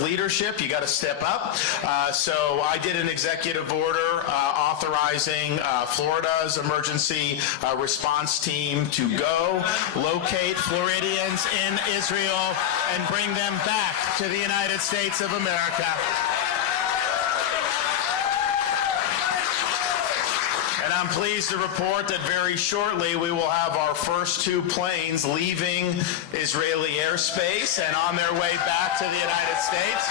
leadership. You got to step up. So I did an executive order authorizing Florida's emergency response team to go locate Floridians in Israel and bring them back to the United States of America. And I'm pleased to report that very shortly we will have our first 2 planes leaving Israeli airspace and on their way back to the United States.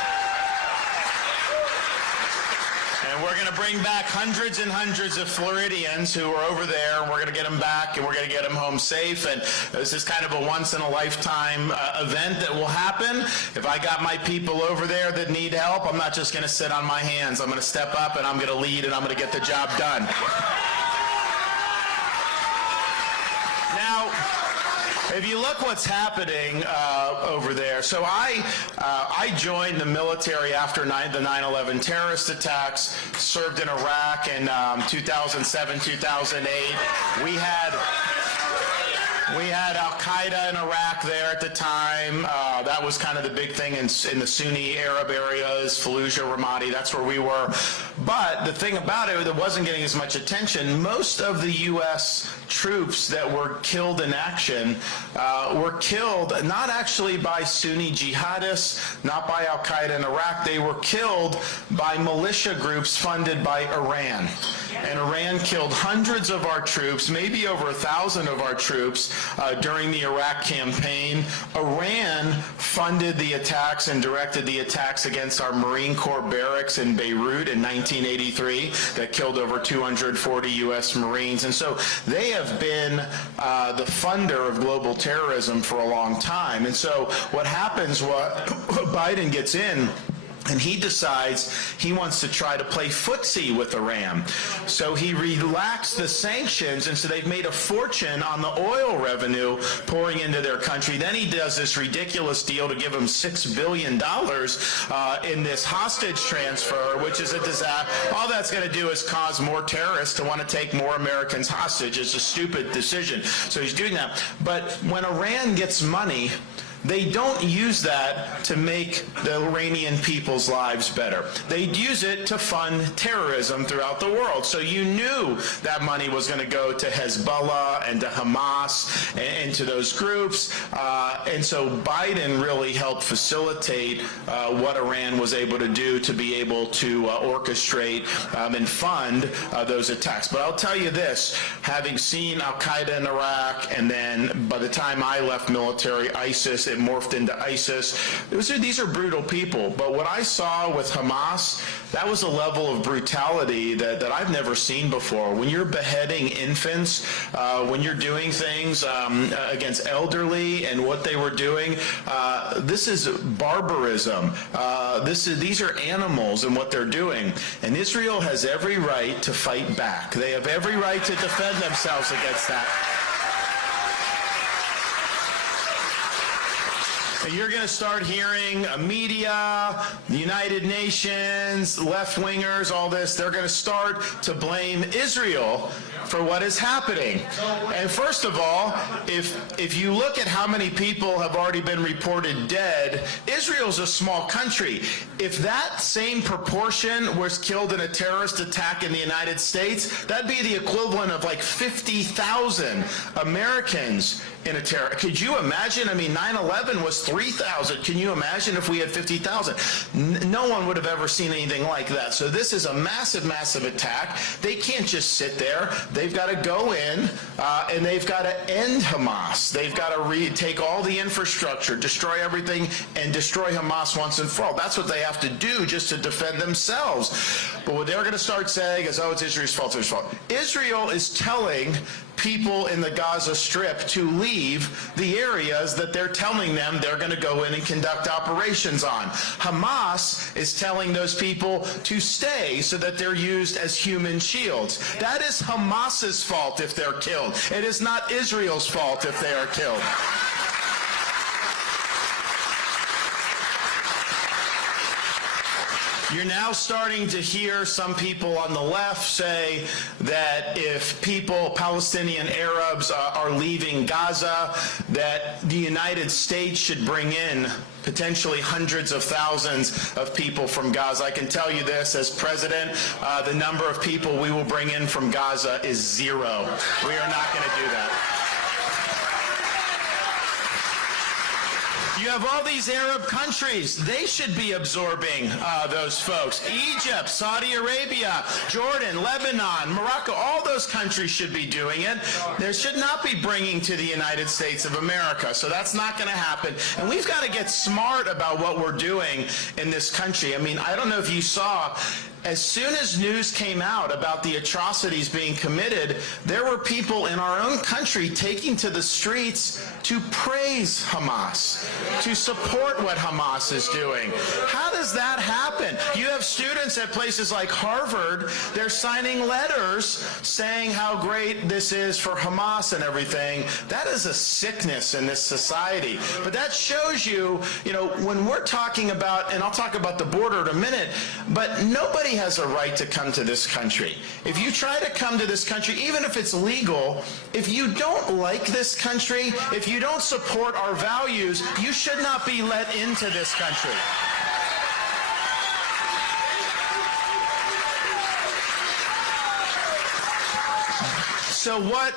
And we're going to bring back hundreds and hundreds of Floridians who are over there, and we're going to get them back, and we're going to get them home safe. And this is kind of a once-in-a-lifetime event that will happen. If I got my people over there that need help, I'm not just going to sit on my hands. I'm going to step up, and I'm going to lead, and I'm going to get the job done. Now, if you look what's happening over there, so I joined the military after the 9/11 terrorist attacks, served in Iraq in 2007, 2008. We had Al-Qaeda in Iraq there at the time. That was kind of the big thing in the Sunni Arab areas, Fallujah, Ramadi, that's where we were. But the thing about it that wasn't getting as much attention, most of the U.S. troops that were killed in action were killed not actually by Sunni jihadists, not by Al-Qaeda in Iraq. They were killed by militia groups funded by Iran. And Iran killed hundreds of our troops, maybe over 1,000 of our troops during the Iraq campaign. Iran funded the attacks and directed the attacks against our Marine Corps barracks in Beirut in 1983 that killed over 240 U.S. Marines. And so they have been the funder of global terrorism for a long time. And so what happens, what Biden gets in, and he decides he wants to try to play footsie with Iran. So he relaxed the sanctions, and so they've made a fortune on the oil revenue pouring into their country. Then he does this ridiculous deal to give them $6 billion in this hostage transfer, which is a disaster. All that's going to do is cause more terrorists to want to take more Americans hostage. It's a stupid decision. So he's doing that. But when Iran gets money, they don't use that to make the Iranian people's lives better. They use it to fund terrorism throughout the world. So you knew that money was going to go to Hezbollah and to Hamas and to those groups. And so Biden really helped facilitate what Iran was able to do to be able to orchestrate and fund those attacks. But I'll tell you this, having seen Al-Qaeda in Iraq, and then by the time I left military, ISIS, it morphed into ISIS. These are brutal people, but what I saw with Hamas, that was a level of brutality that I've never seen before. When you're beheading infants, when you're doing things against elderly and what they were doing, this is barbarism. These are animals and what they're doing. And Israel has every right to fight back. They have every right to defend themselves against that. And you're going to start hearing media, the United Nations, left-wingers, all this, they're going to start to blame Israel for what is happening. And first of all, if you look at how many people have already been reported dead, Israel's a small country. If that same proportion was killed in a terrorist attack in the United States, that'd be the equivalent of like 50,000 Americans in a terror. Could you imagine? I mean, 9/11 was 3,000. Can you imagine if we had 50,000? No one would have ever seen anything like that. So this is a massive, massive attack. They can't just sit there. They've got to go in and they've got to end Hamas. They've got to take all the infrastructure, destroy everything, and destroy Hamas once and for all. That's what they have to do just to defend themselves. But what they're going to start saying is, oh, it's Israel's fault, it's Israel's fault. Israel is telling people in the Gaza Strip to leave the areas that they're telling them they're going to go in and conduct operations on. Hamas is telling those people to stay so that they're used as human shields. That is Hamas's fault if they're killed. It is not Israel's fault if they are killed. You're now starting to hear some people on the left say that if people, Palestinian Arabs, are leaving Gaza, that the United States should bring in potentially hundreds of thousands of people from Gaza. I can tell you this, as president, the number of people we will bring in from Gaza is 0. We are not going to do that. You have all these Arab countries. They should be absorbing those folks. Egypt, Saudi Arabia, Jordan, Lebanon, Morocco, all those countries should be doing it. There should not be bringing to the United States of America. So that's not going to happen. And we've got to get smart about what we're doing in this country. I mean, I don't know if you saw, as soon as news came out about the atrocities being committed, there were people in our own country taking to the streets to praise Hamas, to support what Hamas is doing. How does that happen? You have students at places like Harvard, they're signing letters saying how great this is for Hamas and everything. That is a sickness in this society. But that shows you, when we're talking about, and I'll talk about the border in a minute, but nobody has a right to come to this country. If you try to come to this country, even if it's legal, if you don't like this country, if you don't support our values, you should not be let into this country. So what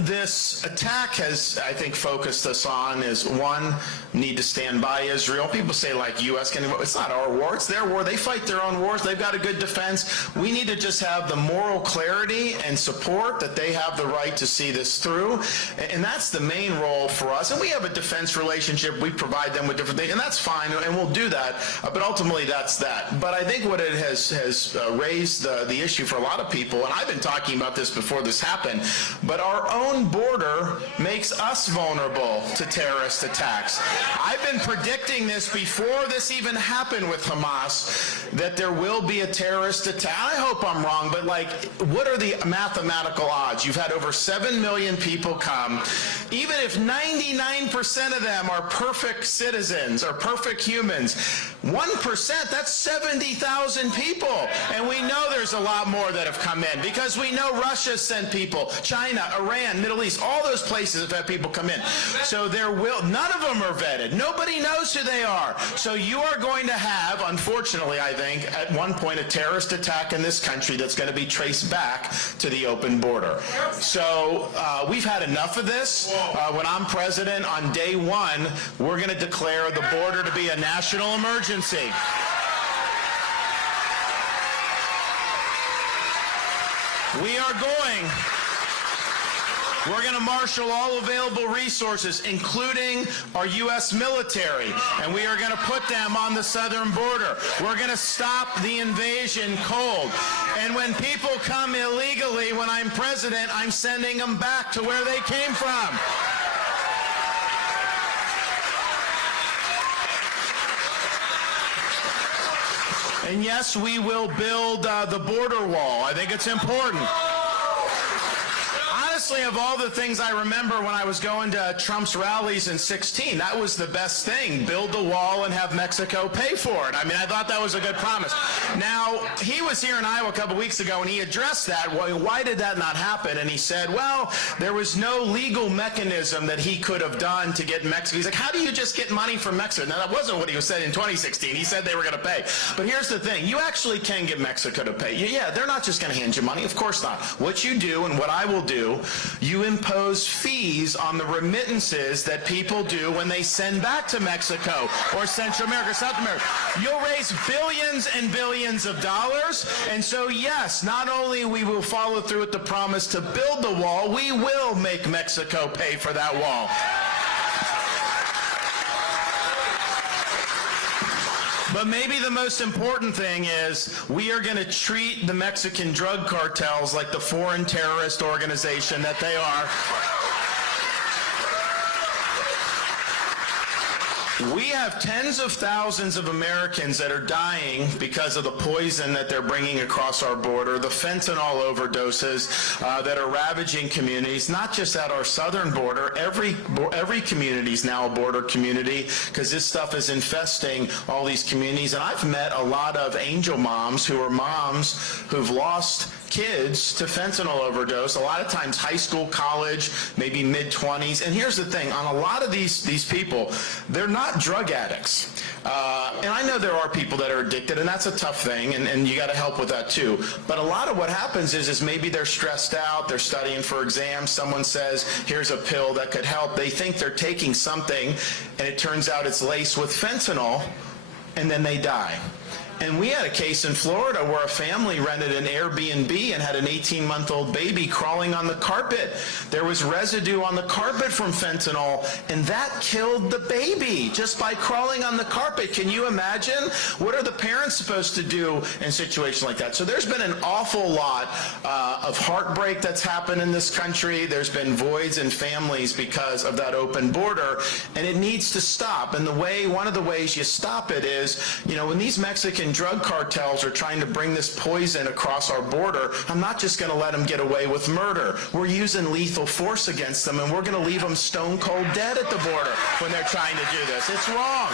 this attack has, I think, focused us on is, one, need to stand by Israel. People say, like, U.S. can, it's not our war, it's their war. They fight their own wars. They've got a good defense. We need to just have the moral clarity and support that they have the right to see this through. And that's the main role for us. And we have a defense relationship. We provide them with different things, and that's fine, and we'll do that. But ultimately, that's that. But I think what it has raised the issue for a lot of people, and I've been talking about this before this happened, but our own border makes us vulnerable to terrorist attacks. I've been predicting this before this even happened with Hamas, that there will be a terrorist attack. I hope I'm wrong, but what are the mathematical odds? You've had over 7 million people come. Even if 99% of them are perfect citizens or perfect humans, 1%, that's 70,000 people. And we know there's a lot more that have come in because we know Russia sent people. China, Iran, Middle East, all those places have had people come in. So none of them are vetted. Nobody knows who they are. So you are going to have, unfortunately, I think, at one point, a terrorist attack in this country that's going to be traced back to the open border. So we've had enough of this. When I'm president, on day one, we're going to declare the border to be a national emergency. We're going to marshal all available resources, including our U.S. military, and we are going to put them on the southern border. We're going to stop the invasion cold. And when people come illegally, when I'm president, I'm sending them back to where they came from. And yes, we will build the border wall. I think it's important. Honestly, of all the things I remember when I was going to Trump's rallies in 2016, that was the best thing. Build the wall and have Mexico pay for it. I mean, I thought that was a good promise. Now, he was here in Iowa a couple weeks ago, and he addressed that. Well, why did that not happen? And he said, well, there was no legal mechanism that he could have done to get Mexico. He's like, how do you just get money from Mexico? Now, that wasn't what he was saying in 2016. He said they were going to pay. But here's the thing. You actually can get Mexico to pay. Yeah, they're not just going to hand you money. Of course not. What you do, and what I will do, you impose fees on the remittances that people do when they send back to Mexico or Central America, South America. You'll raise billions and billions of dollars. And so, yes, not only we will follow through with the promise to build the wall, we will make Mexico pay for that wall. But maybe the most important thing is we are going to treat the Mexican drug cartels like the foreign terrorist organization that they are. We have tens of thousands of Americans that are dying because of the poison that they're bringing across our border, the fentanyl overdoses that are ravaging communities, not just at our southern border. Every community is now a border community because this stuff is infesting all these communities. And I've met a lot of angel moms who are moms who've lost kids to fentanyl overdose, a lot of times high school, college, maybe mid-20s. And here's the thing, on a lot of these people, they're not drug addicts. And I know there are people that are addicted, and that's a tough thing, and you got to help with that too. But a lot of what happens is maybe they're stressed out, they're studying for exams, someone says, here's a pill that could help. They think they're taking something, and it turns out it's laced with fentanyl, and then they die. And we had a case in Florida where a family rented an Airbnb and had an 18-month-old baby crawling on the carpet. There was residue on the carpet from fentanyl, and that killed the baby just by crawling on the carpet. Can you imagine? What are the parents supposed to do in a situation like that? So there's been an awful lot of heartbreak that's happened in this country. There's been voids in families because of that open border, and it needs to stop. And one of the ways you stop it is, when these Mexican drug cartels are trying to bring this poison across our border, I'm not just going to let them get away with murder. We're using lethal force against them, and we're going to leave them stone cold dead at the border when they're trying to do this. It's wrong.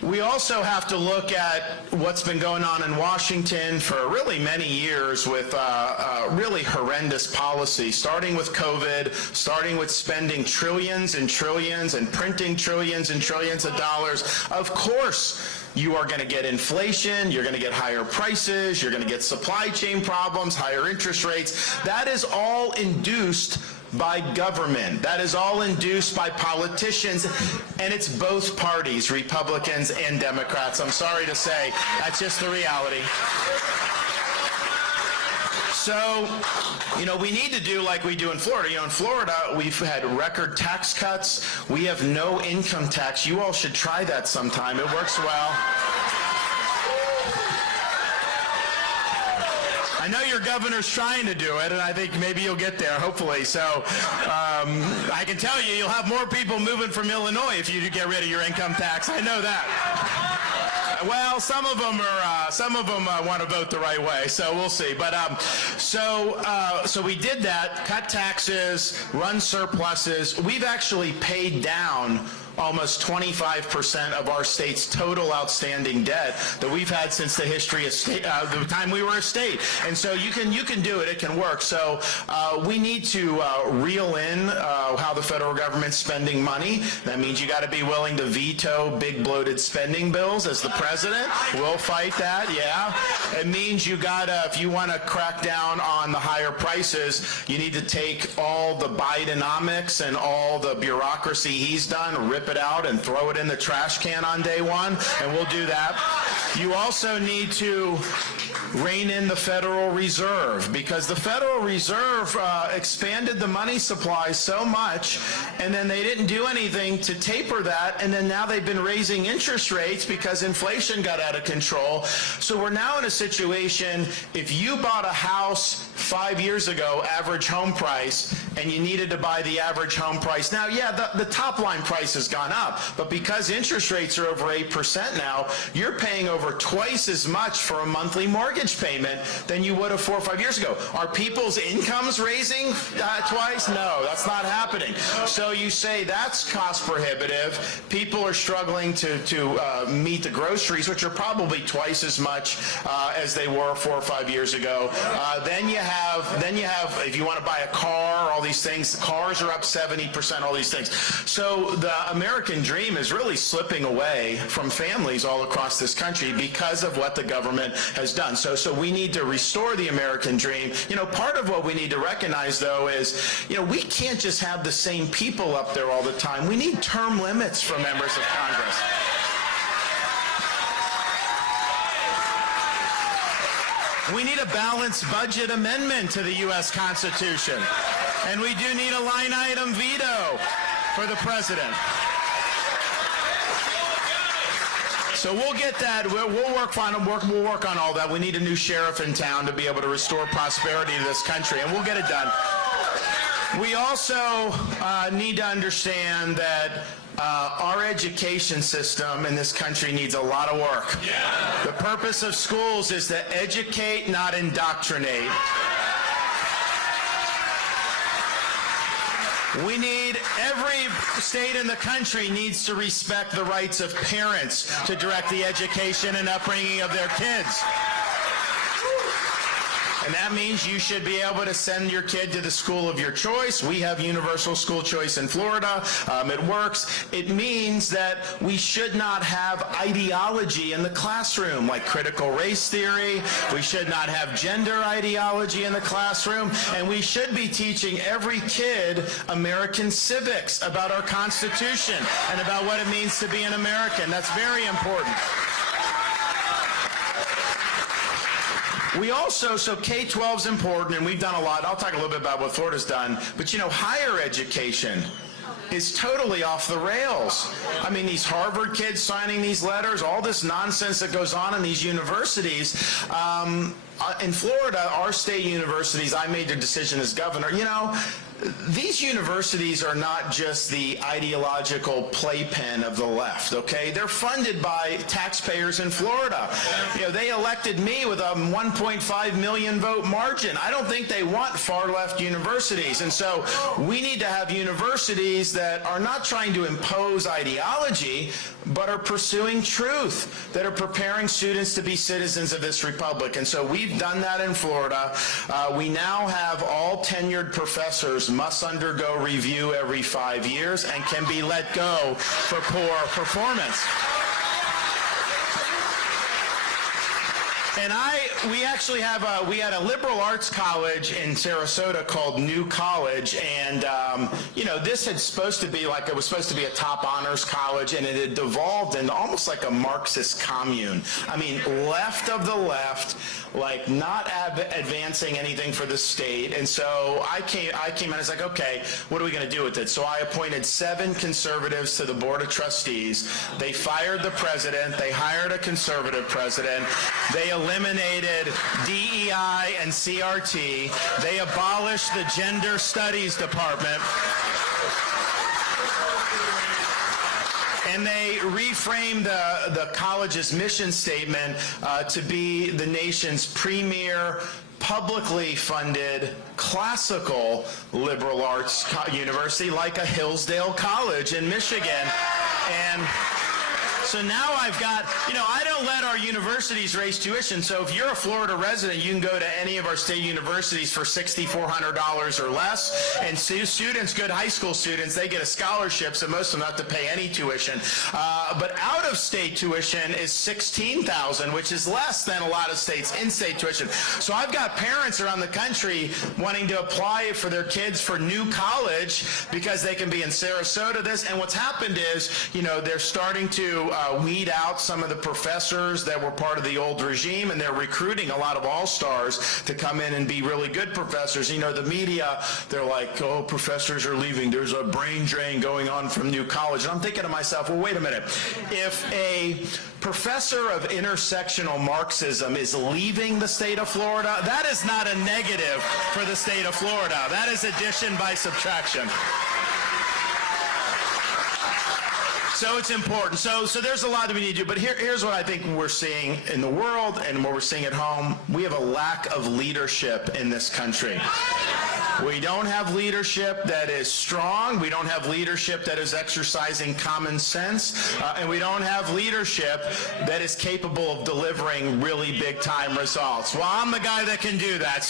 We also have to look at what's been going on in Washington for really many years with really horrendous policy, starting with COVID, starting with spending trillions and trillions and printing trillions and trillions of dollars. Of course, you are going to get inflation, you're going to get higher prices, you're going to get supply chain problems, higher interest rates. That is all induced by government. That is all induced by politicians, and it's both parties, Republicans and Democrats. I'm sorry to say, that's just the reality. So, we need to do like we do in Florida. In Florida, we've had record tax cuts. We have no income tax. You all should try that sometime. It works well. I know your governor's trying to do it, and I think maybe you'll get there, hopefully. So I can tell you, you'll have more people moving from Illinois if you get rid of your income tax. I know that. Well, some of them want to vote the right way, so we'll see. But so we did that, cut taxes, run surpluses. We've actually paid down almost 25% of our state's total outstanding debt that we've had since the history of state, the time we were a state. And so you can do it. It can work. So we need to reel in how the federal government's spending money. That means you got to be willing to veto big bloated spending bills as the president. We'll fight that. Yeah. It means you gotta, if you want to crack down on the higher prices, you need to take all the Bidenomics and all the bureaucracy he's done, rip it out and throw it in the trash can on day one, and we'll do that. You also need to rein in the Federal Reserve, because the Federal Reserve expanded the money supply so much, and then they didn't do anything to taper that, and then now they've been raising interest rates because inflation got out of control. So we're now in a situation, if you bought a house 5 years ago, average home price, and you needed to buy the average home price. Now, yeah, the top line price has gone up, but because interest rates are over 8% now, you're paying over twice as much for a monthly mortgage payment than you would have 4 or 5 years ago. Are people's incomes raising twice? No, that's not happening. So you say that's cost prohibitive. People are struggling to meet the groceries, which are probably twice as much as they were 4 or 5 years ago. Then you have, if you want to buy a car, all these things, cars are up 70%, all these things. So the American dream is really slipping away from families all across this country because of what the government has done. So we need to restore the American dream. Part of what we need to recognize, though, is, we can't just have the same people up there all the time. We need term limits for members of Congress. We need a balanced budget amendment to the U.S. Constitution. And we do need a line item veto for the president. So we'll get that. We'll work on all that. We need a new sheriff in town to be able to restore prosperity to this country, and we'll get it done. We also need to understand that our education system in this country needs a lot of work. Yeah. The purpose of schools is to educate, not indoctrinate. Every state in the country needs to respect the rights of parents to direct the education and upbringing of their kids. And that means you should be able to send your kid to the school of your choice. We have universal school choice in Florida. It works. It means that we should not have ideology in the classroom, like critical race theory. We should not have gender ideology in the classroom. And we should be teaching every kid American civics, about our Constitution and about what it means to be an American. That's very important. We also, so K-12 is important, and we've done a lot. I'll talk a little bit about what Florida's done. But, you know, higher education is totally off the rails. I mean, these Harvard kids signing these letters, all this nonsense that goes on in these universities. In Florida, our state universities, I made the decision as governor, you know, these universities are not just the ideological playpen of the left, okay? They're funded by taxpayers in Florida. You know, they elected me with a 1.5 million vote margin. I don't think they want far left universities. And so we need to have universities that are not trying to impose ideology, but are pursuing truth, that are preparing students to be citizens of this republic. And so we've done that in Florida. We now have all tenured professors must undergo review every 5 years and can be let go for poor performance. And we actually have we had a liberal arts college in Sarasota called New College, and you know, this had supposed to be like, it was supposed to be a top honors college, and it had devolved into almost like a Marxist commune. I mean, left of the left, like not advancing anything for the state. And so I came and I was like, okay, what are we going to do with it? So I appointed 7 conservatives to the board of trustees. They fired the president. They hired a conservative president. They eliminated DEI and CRT. They abolished the gender studies department. And they reframed the college's mission statement to be the nation's premier publicly funded classical liberal arts university, like a Hillsdale College in Michigan. And so now I've got, you know, I don't let our universities raise tuition. So if you're a Florida resident, you can go to any of our state universities for $6,400 or less. And students, good high school students, they get a scholarship, so most of them have to pay any tuition. But out-of-state tuition is $16,000, which is less than a lot of states' in-state tuition. So I've got parents around the country wanting to apply for their kids for New College because they can be in Sarasota. And what's happened is, you know, they're starting to weed out some of the professors that were part of the old regime, and they're recruiting a lot of all-stars to come in and be really good professors. You know, the media, they're like, oh, professors are leaving. There's a brain drain going on from New College. And I'm thinking to myself, well, wait a minute. If a professor of intersectional Marxism is leaving the state of Florida, that is not a negative for the state of Florida. That is addition by subtraction. So it's important. So there's a lot that we need to do. But here's what I think we're seeing in the world and what we're seeing at home. We have a lack of leadership in this country. We don't have leadership that is strong. We don't have leadership that is exercising common sense. And we don't have leadership that is capable of delivering really big-time results. Well, I'm the guy that can do that.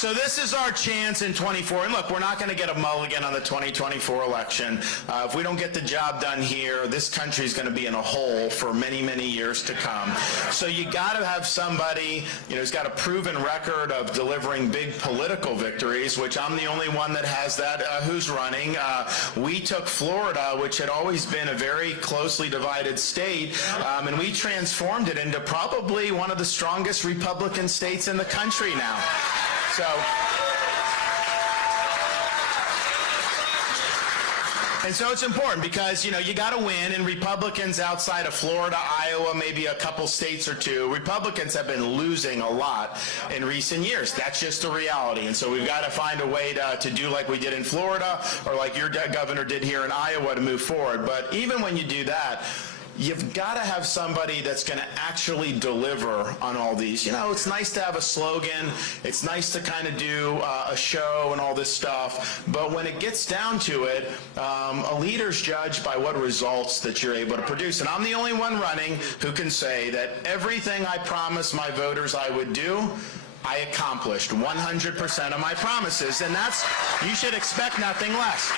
So this is our chance in 24. And look, we're not going to get a mulligan on the 2024 election. If we don't get the job done here, this country is going to be in a hole for many, many years to come. So you got to have somebody, you know, who's got a proven record of delivering big political victories, which I'm the only one that has that. Who's running? We took Florida, which had always been a very closely divided state, and we transformed it into probably one of the strongest Republican states in the country now. And so it's important because, you know, you got to win, and Republicans outside of Florida, Iowa, maybe a couple states or two, Republicans have been losing a lot in recent years. That's just a reality. And so we've got to find a way to do like we did in Florida or like your governor did here in Iowa to move forward. But even when you do that, you've got to have somebody that's going to actually deliver on all these. You know, it's nice to have a slogan. It's nice to kind of do a show and all this stuff. But when it gets down to it, a leader's judged by what results that you're able to produce. And I'm the only one running who can say that everything I promised my voters I would do, I accomplished 100% of my promises. And that's, you should expect nothing less.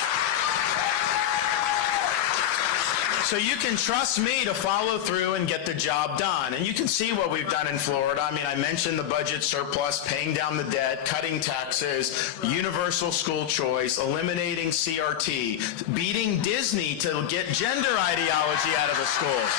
So you can trust me to follow through and get the job done. And you can see what we've done in Florida. I mean, I mentioned the budget surplus, paying down the debt, cutting taxes, universal school choice, eliminating CRT, beating Disney to get gender ideology out of the schools.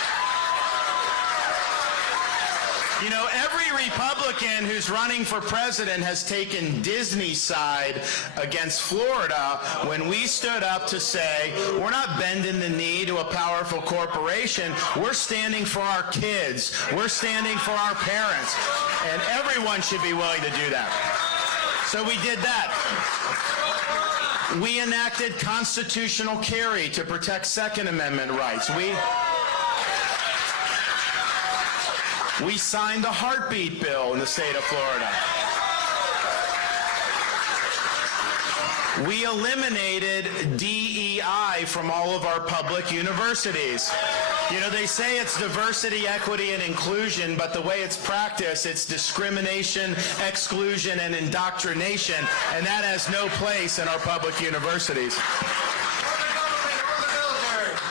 You know, every Republican who's running for president has taken Disney's side against Florida when we stood up to say, we're not bending the knee to a powerful corporation. We're standing for our kids. We're standing for our parents. And everyone should be willing to do that. So we did that. We enacted constitutional carry to protect Second Amendment rights. We signed the heartbeat bill in the state of Florida. We eliminated DEI from all of our public universities. You know, they say it's diversity, equity, and inclusion, but the way it's practiced, it's discrimination, exclusion, and indoctrination, and that has no place in our public universities.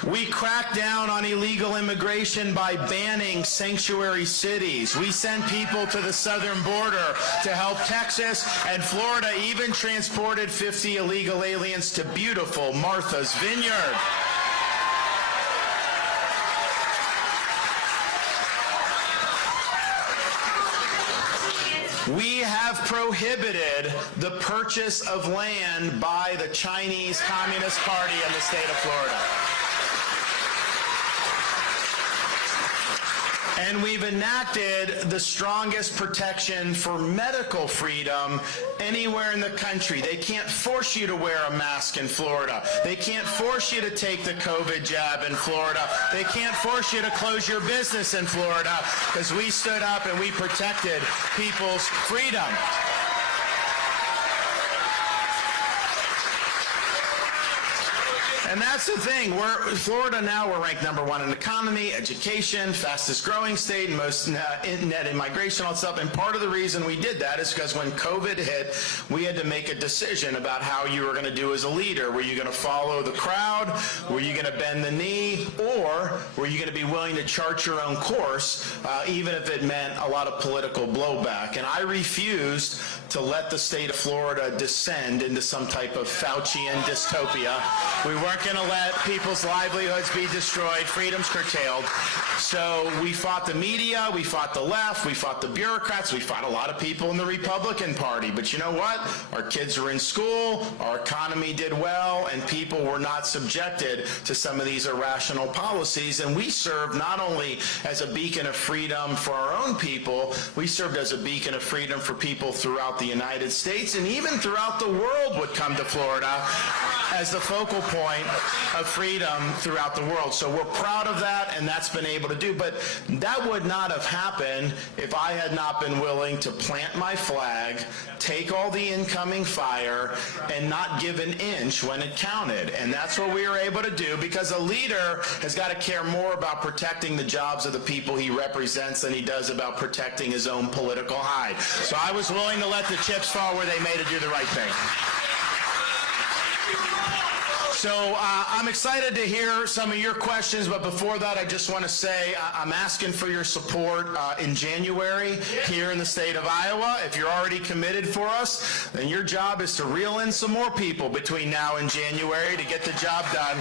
We cracked down on illegal immigration by banning sanctuary cities. We sent people to the southern border to help Texas, and Florida even transported 50 illegal aliens to beautiful Martha's Vineyard. We have prohibited the purchase of land by the Chinese Communist Party in the state of Florida. And we've enacted the strongest protection for medical freedom anywhere in the country. They can't force you to wear a mask in Florida. They can't force you to take the COVID jab in Florida. They can't force you to close your business in Florida, because we stood up and we protected people's freedom. And that's the thing. Florida now, we're ranked #1 in economy, education, fastest growing state, most net immigration, all that stuff. And part of the reason we did that is because when COVID hit, we had to make a decision about how you were going to do as a leader. Were you going to follow the crowd? Were you going to bend the knee? Or were you going to be willing to chart your own course, even if it meant a lot of political blowback? And I refused to let the state of Florida descend into some type of Faucian dystopia. We weren't going to let people's livelihoods be destroyed, freedoms curtailed. So we fought the media, we fought the left, we fought the bureaucrats, we fought a lot of people in the Republican Party. But you know what? Our kids were in school, our economy did well, and people were not subjected to some of these irrational policies. And we served not only as a beacon of freedom for our own people, we served as a beacon of freedom for people throughout the United States, and even throughout the world would come to Florida as the focal point of freedom throughout the world. So we're proud of that, and that's been able to do. But that would not have happened if I had not been willing to plant my flag, take all the incoming fire, and not give an inch when it counted. And that's what we were able to do, because a leader has got to care more about protecting the jobs of the people he represents than he does about protecting his own political hide. So I was willing to let the chips fall where they may to do the right thing. So I'm excited to hear some of your questions, but before that, I just want to say I'm asking for your support in January here in the state of Iowa. If you're already committed for us, then your job is to reel in some more people between now and January to get the job done.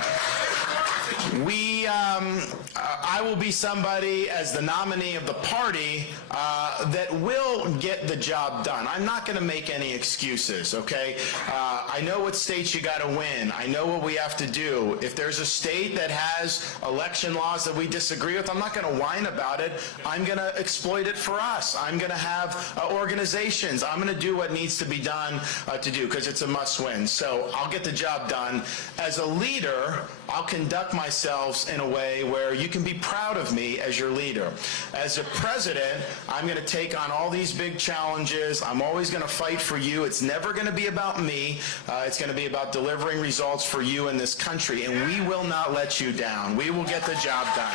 I will be somebody as the nominee of the party that will get the job done. I'm not going to make any excuses, okay? I know what states you got to win. I know what we have to do. If there's a state that has election laws that we disagree with, I'm not going to whine about it. I'm going to exploit it for us. I'm going to have organizations. I'm going to do what needs to be done to do, because it's a must-win. So I'll get the job done. As a leader, I'll conduct myself in a way where you can be proud of me as your leader. As a president, I'm going to take on all these big challenges. I'm always going to fight for you. It's never going to be about me. It's going to be about delivering results for you in this country, and we will not let you down. We will get the job done.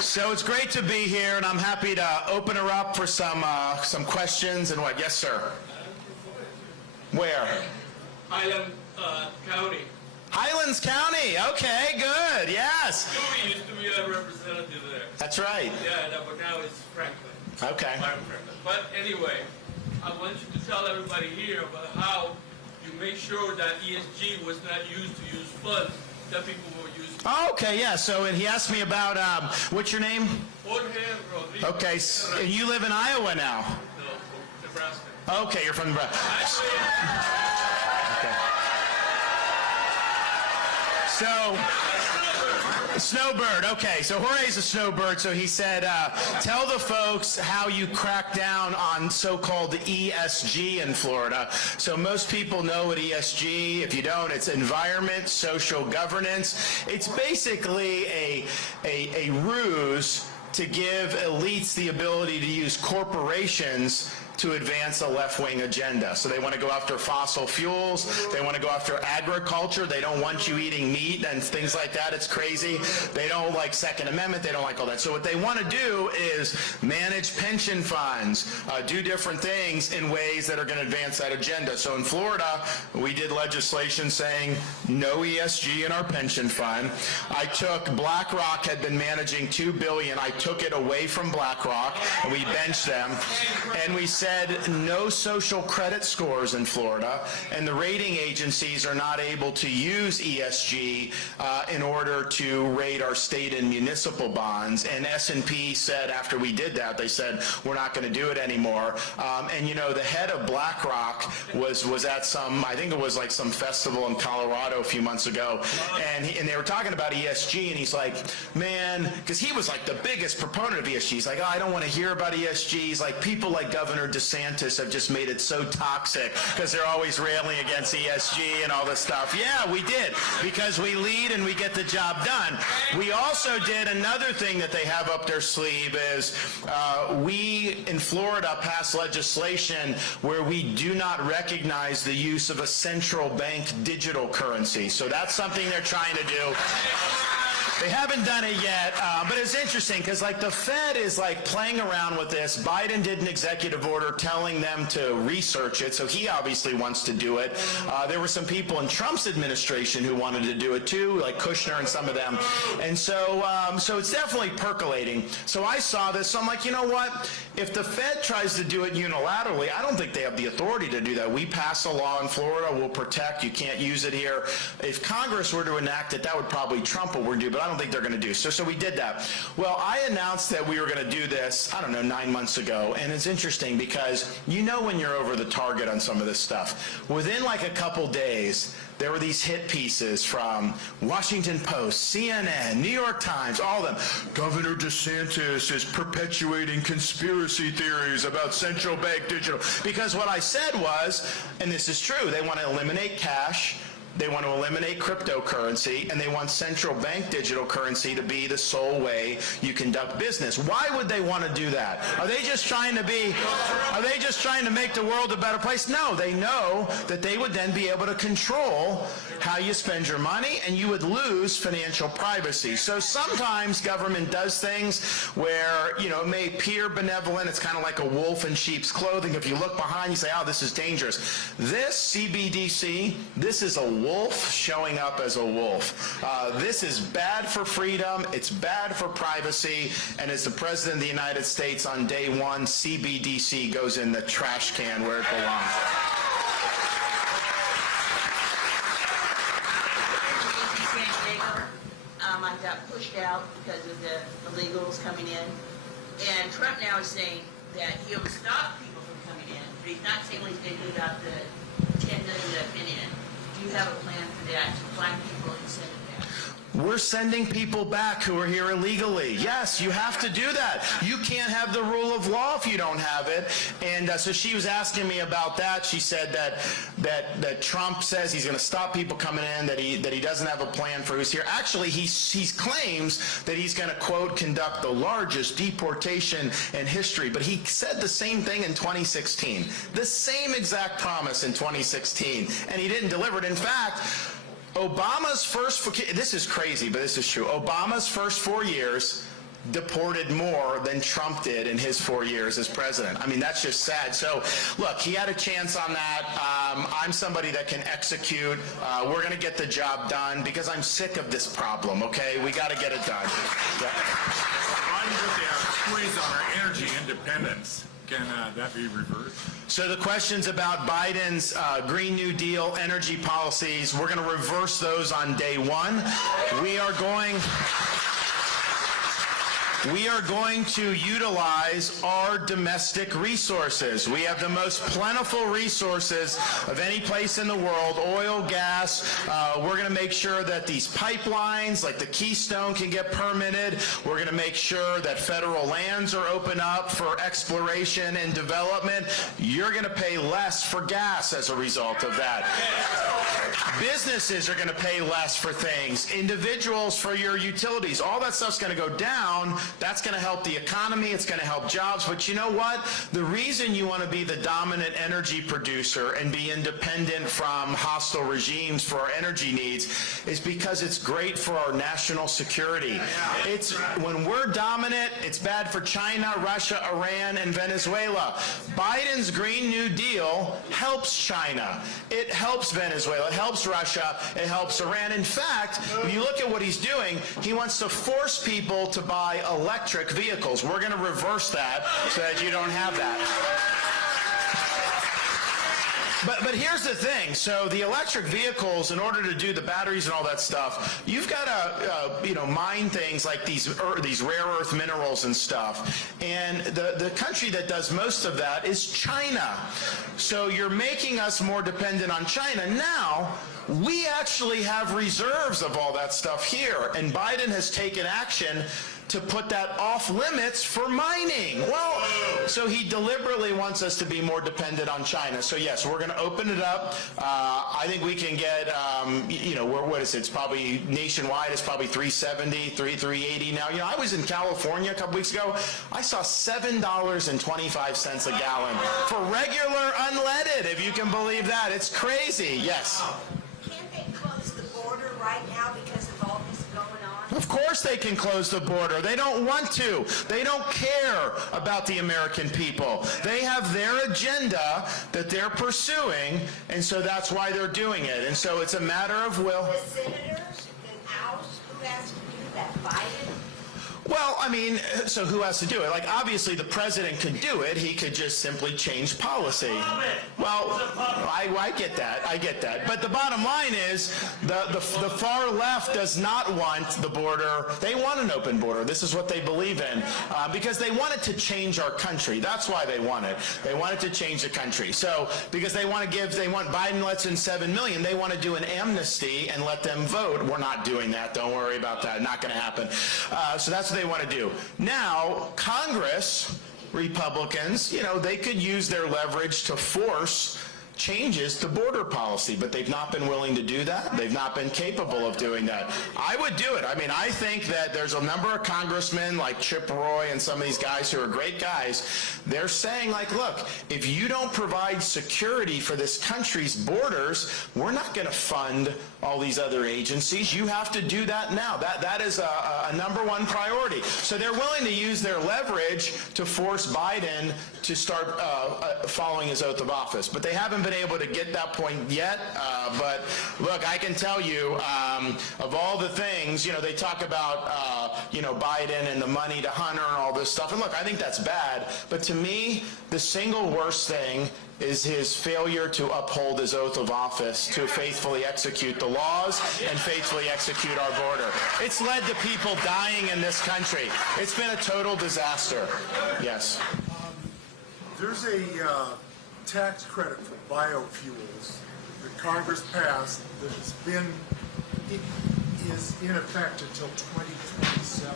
So it's great to be here, and I'm happy to open her up for some questions and what. Yes, sir. Where? Highland County. Highlands County. Okay, good. Yes. Dewey used to be a representative there. That's right. Yeah, but now it's Franklin. Okay. Franklin. But anyway, I want you to tell everybody here about how you make sure that ESG was not used to use funds that people were using. Oh, okay, yeah. So and he asked me about, what's your name? Jorge Rodriguez. Okay, and you live in Iowa now? No, from Nebraska. Okay, you're from Nebraska. Okay. So, snowbird. Okay, so Jorge's a snowbird, so he said, tell the folks how you crack down on so-called ESG in Florida. So most people know what ESG, if you don't, it's environment, social governance. It's basically a ruse to give elites the ability to use corporations to advance a left-wing agenda. So they want to go after fossil fuels, they want to go after agriculture, they don't want you eating meat and things like that. It's crazy. They don't like Second Amendment, they don't like all that. So what they want to do is manage pension funds, do different things in ways that are going to advance that agenda. So in Florida, we did legislation saying no ESG in our pension fund. I took, BlackRock had been managing $2 billion, I took it away from BlackRock, and we benched them, and we said no social credit scores in Florida, and the rating agencies are not able to use ESG in order to rate our state and municipal bonds. And S&P said after we did that, they said we're not going to do it anymore. And you know, the head of BlackRock was at some, I think it was like some festival in Colorado a few months ago, and they were talking about ESG, and he's like, man, because he was like the biggest proponent of ESG. He's like, oh, I don't want to hear about ESG. He's like, people like Governor DeSantis have just made it so toxic because they're always railing against ESG and all this stuff. Yeah, we did, because we lead and we get the job done. We also did another thing that they have up their sleeve is we in Florida passed legislation where we do not recognize the use of a central bank digital currency. So that's something they're trying to do. They haven't done it yet, but it's interesting because like the Fed is like playing around with this. Biden did an executive order telling them to research it, so he obviously wants to do it. There were some people in Trump's administration who wanted to do it too, like Kushner and some of them. And so, so it's definitely percolating. So I saw this, so I'm like, you know what? If the Fed tries to do it unilaterally, I don't think they have the authority to do that. We pass a law in Florida, we'll protect, you can't use it here. If Congress were to enact it, that would probably trump what we're doing, but I don't think they're going to do. So we did that. Well, I announced that we were going to do this, I don't know, 9 months ago, and it's interesting because you know when you're over the target on some of this stuff. Within like a couple days, there were these hit pieces from Washington Post, CNN, New York Times, all of them. Governor DeSantis is perpetuating conspiracy theories about central bank digital. Because what I said was, and this is true, they want to eliminate cash, they want to eliminate cryptocurrency, and they want central bank digital currency to be the sole way you conduct business. Why would they want to do that? Are they just trying to make the world a better place? No, they know that they would then be able to control how you spend your money, and you would lose financial privacy. So sometimes government does things where, you know, it may appear benevolent. It's kind of like a wolf in sheep's clothing. If you look behind, you say, oh, this is dangerous. This CBDC, this is a wolf showing up as a wolf. This is bad for freedom, it's bad for privacy, and as the President of the United States on day one, CBDC goes in the trash can where it belongs. I got pushed out because of the illegals coming in, and Trump now is saying that he'll stop people from coming in, but he's not saying what he's going to do about the 10 million that have been in. Do you have a plan for that, to find people and send them back? We're sending people back who are here illegally. Yes, you have to do that. You can't have the rule of law if you don't have it. And so she was asking me about that. She said that Trump says he's going to stop people coming in, that he doesn't have a plan for who's here. Actually, he claims that he's going to, quote, conduct the largest deportation in history. But he said the same thing in 2016. The same exact promise in 2016. And he didn't deliver it. In fact, Obama's this is crazy, but this is true. Obama's first 4 years deported more than Trump did in his 4 years as president. I mean, that's just sad. So, look, he had a chance on that. I'm somebody that can execute. We're going to get the job done because I'm sick of this problem, okay? We got to get it done. Yeah. Biden put the squeeze on our energy independence. Can that be reversed? So the questions about Biden's Green New Deal energy policies, we're going to reverse those on day one. We are going to utilize our domestic resources. We have the most plentiful resources of any place in the world, oil, gas. We're going to make sure that these pipelines, like the Keystone, can get permitted. We're going to make sure that federal lands are open up for exploration and development. You're going to pay less for gas as a result of that. Businesses are going to pay less for things. Individuals for your utilities. All that stuff's going to go down. That's going to help the economy. It's going to help jobs. But you know what? The reason you want to be the dominant energy producer and be independent from hostile regimes for our energy needs is because it's great for our national security. When we're dominant, it's bad for China, Russia, Iran, and Venezuela. Biden's Green New Deal helps China. It helps Venezuela. It helps Russia. It helps Iran. In fact, when you look at what he's doing, he wants to force people to buy electric vehicles. We're going to reverse that so that you don't have that. But here's the thing. So the electric vehicles, in order to do the batteries and all that stuff, you've got to mine things like these rare earth minerals and stuff. And the country that does most of that is China. So you're making us more dependent on China. Now, we actually have reserves of all that stuff here. And Biden has taken action to put that off limits for mining. Well, so he deliberately wants us to be more dependent on China. So yes, we're going to open it up. I think we can get, what is it? It's probably nationwide. It's probably 370, 380 now. I was in California a couple weeks ago. I saw $7.25 a gallon for regular unleaded, if you can believe that. It's crazy. Yes. Can't they close the border right now because of all this going on? Of course they can close the border. They don't want to. They don't care about the American people. They have their agenda that they're pursuing, and so that's why they're doing it. And so it's a matter of will. The senators and House, who has to do that? Biden? Well, I mean, so who has to do it? Like, obviously, the president could do it. He could just simply change policy. Well, I get that. I get that. But the bottom line is the far left does not want the border. They want an open border. This is what they believe in because they want it to change our country. That's why they want it. They want it to change the country. So because they want Biden lets in 7 million, they want to do an amnesty and let them vote. We're not doing that. Don't worry about that. Not going to happen. So that's what they want to do. Now, Congress, Republicans, they could use their leverage to force changes to border policy, but they've not been willing to do that. They've not been capable of doing that. I would do it. I mean, I think that there's a number of congressmen like Chip Roy and some of these guys who are great guys. They're saying, like, look, if you don't provide security for this country's borders, we're not going to fund all these other agencies. You have to do that now. That is a number one priority. So they're willing to use their leverage to force Biden to start following his oath of office. But they haven't been able to get that point yet. But look, I can tell you, of all the things, they talk about, Biden and the money to Hunter and all this stuff. And look, I think that's bad. But to me, the single worst thing is his failure to uphold his oath of office, to faithfully execute the laws and faithfully execute our border. It's led to people dying in this country. It's been a total disaster. Yes. There's a tax credit for biofuels that Congress passed that has been is in effect until 2027.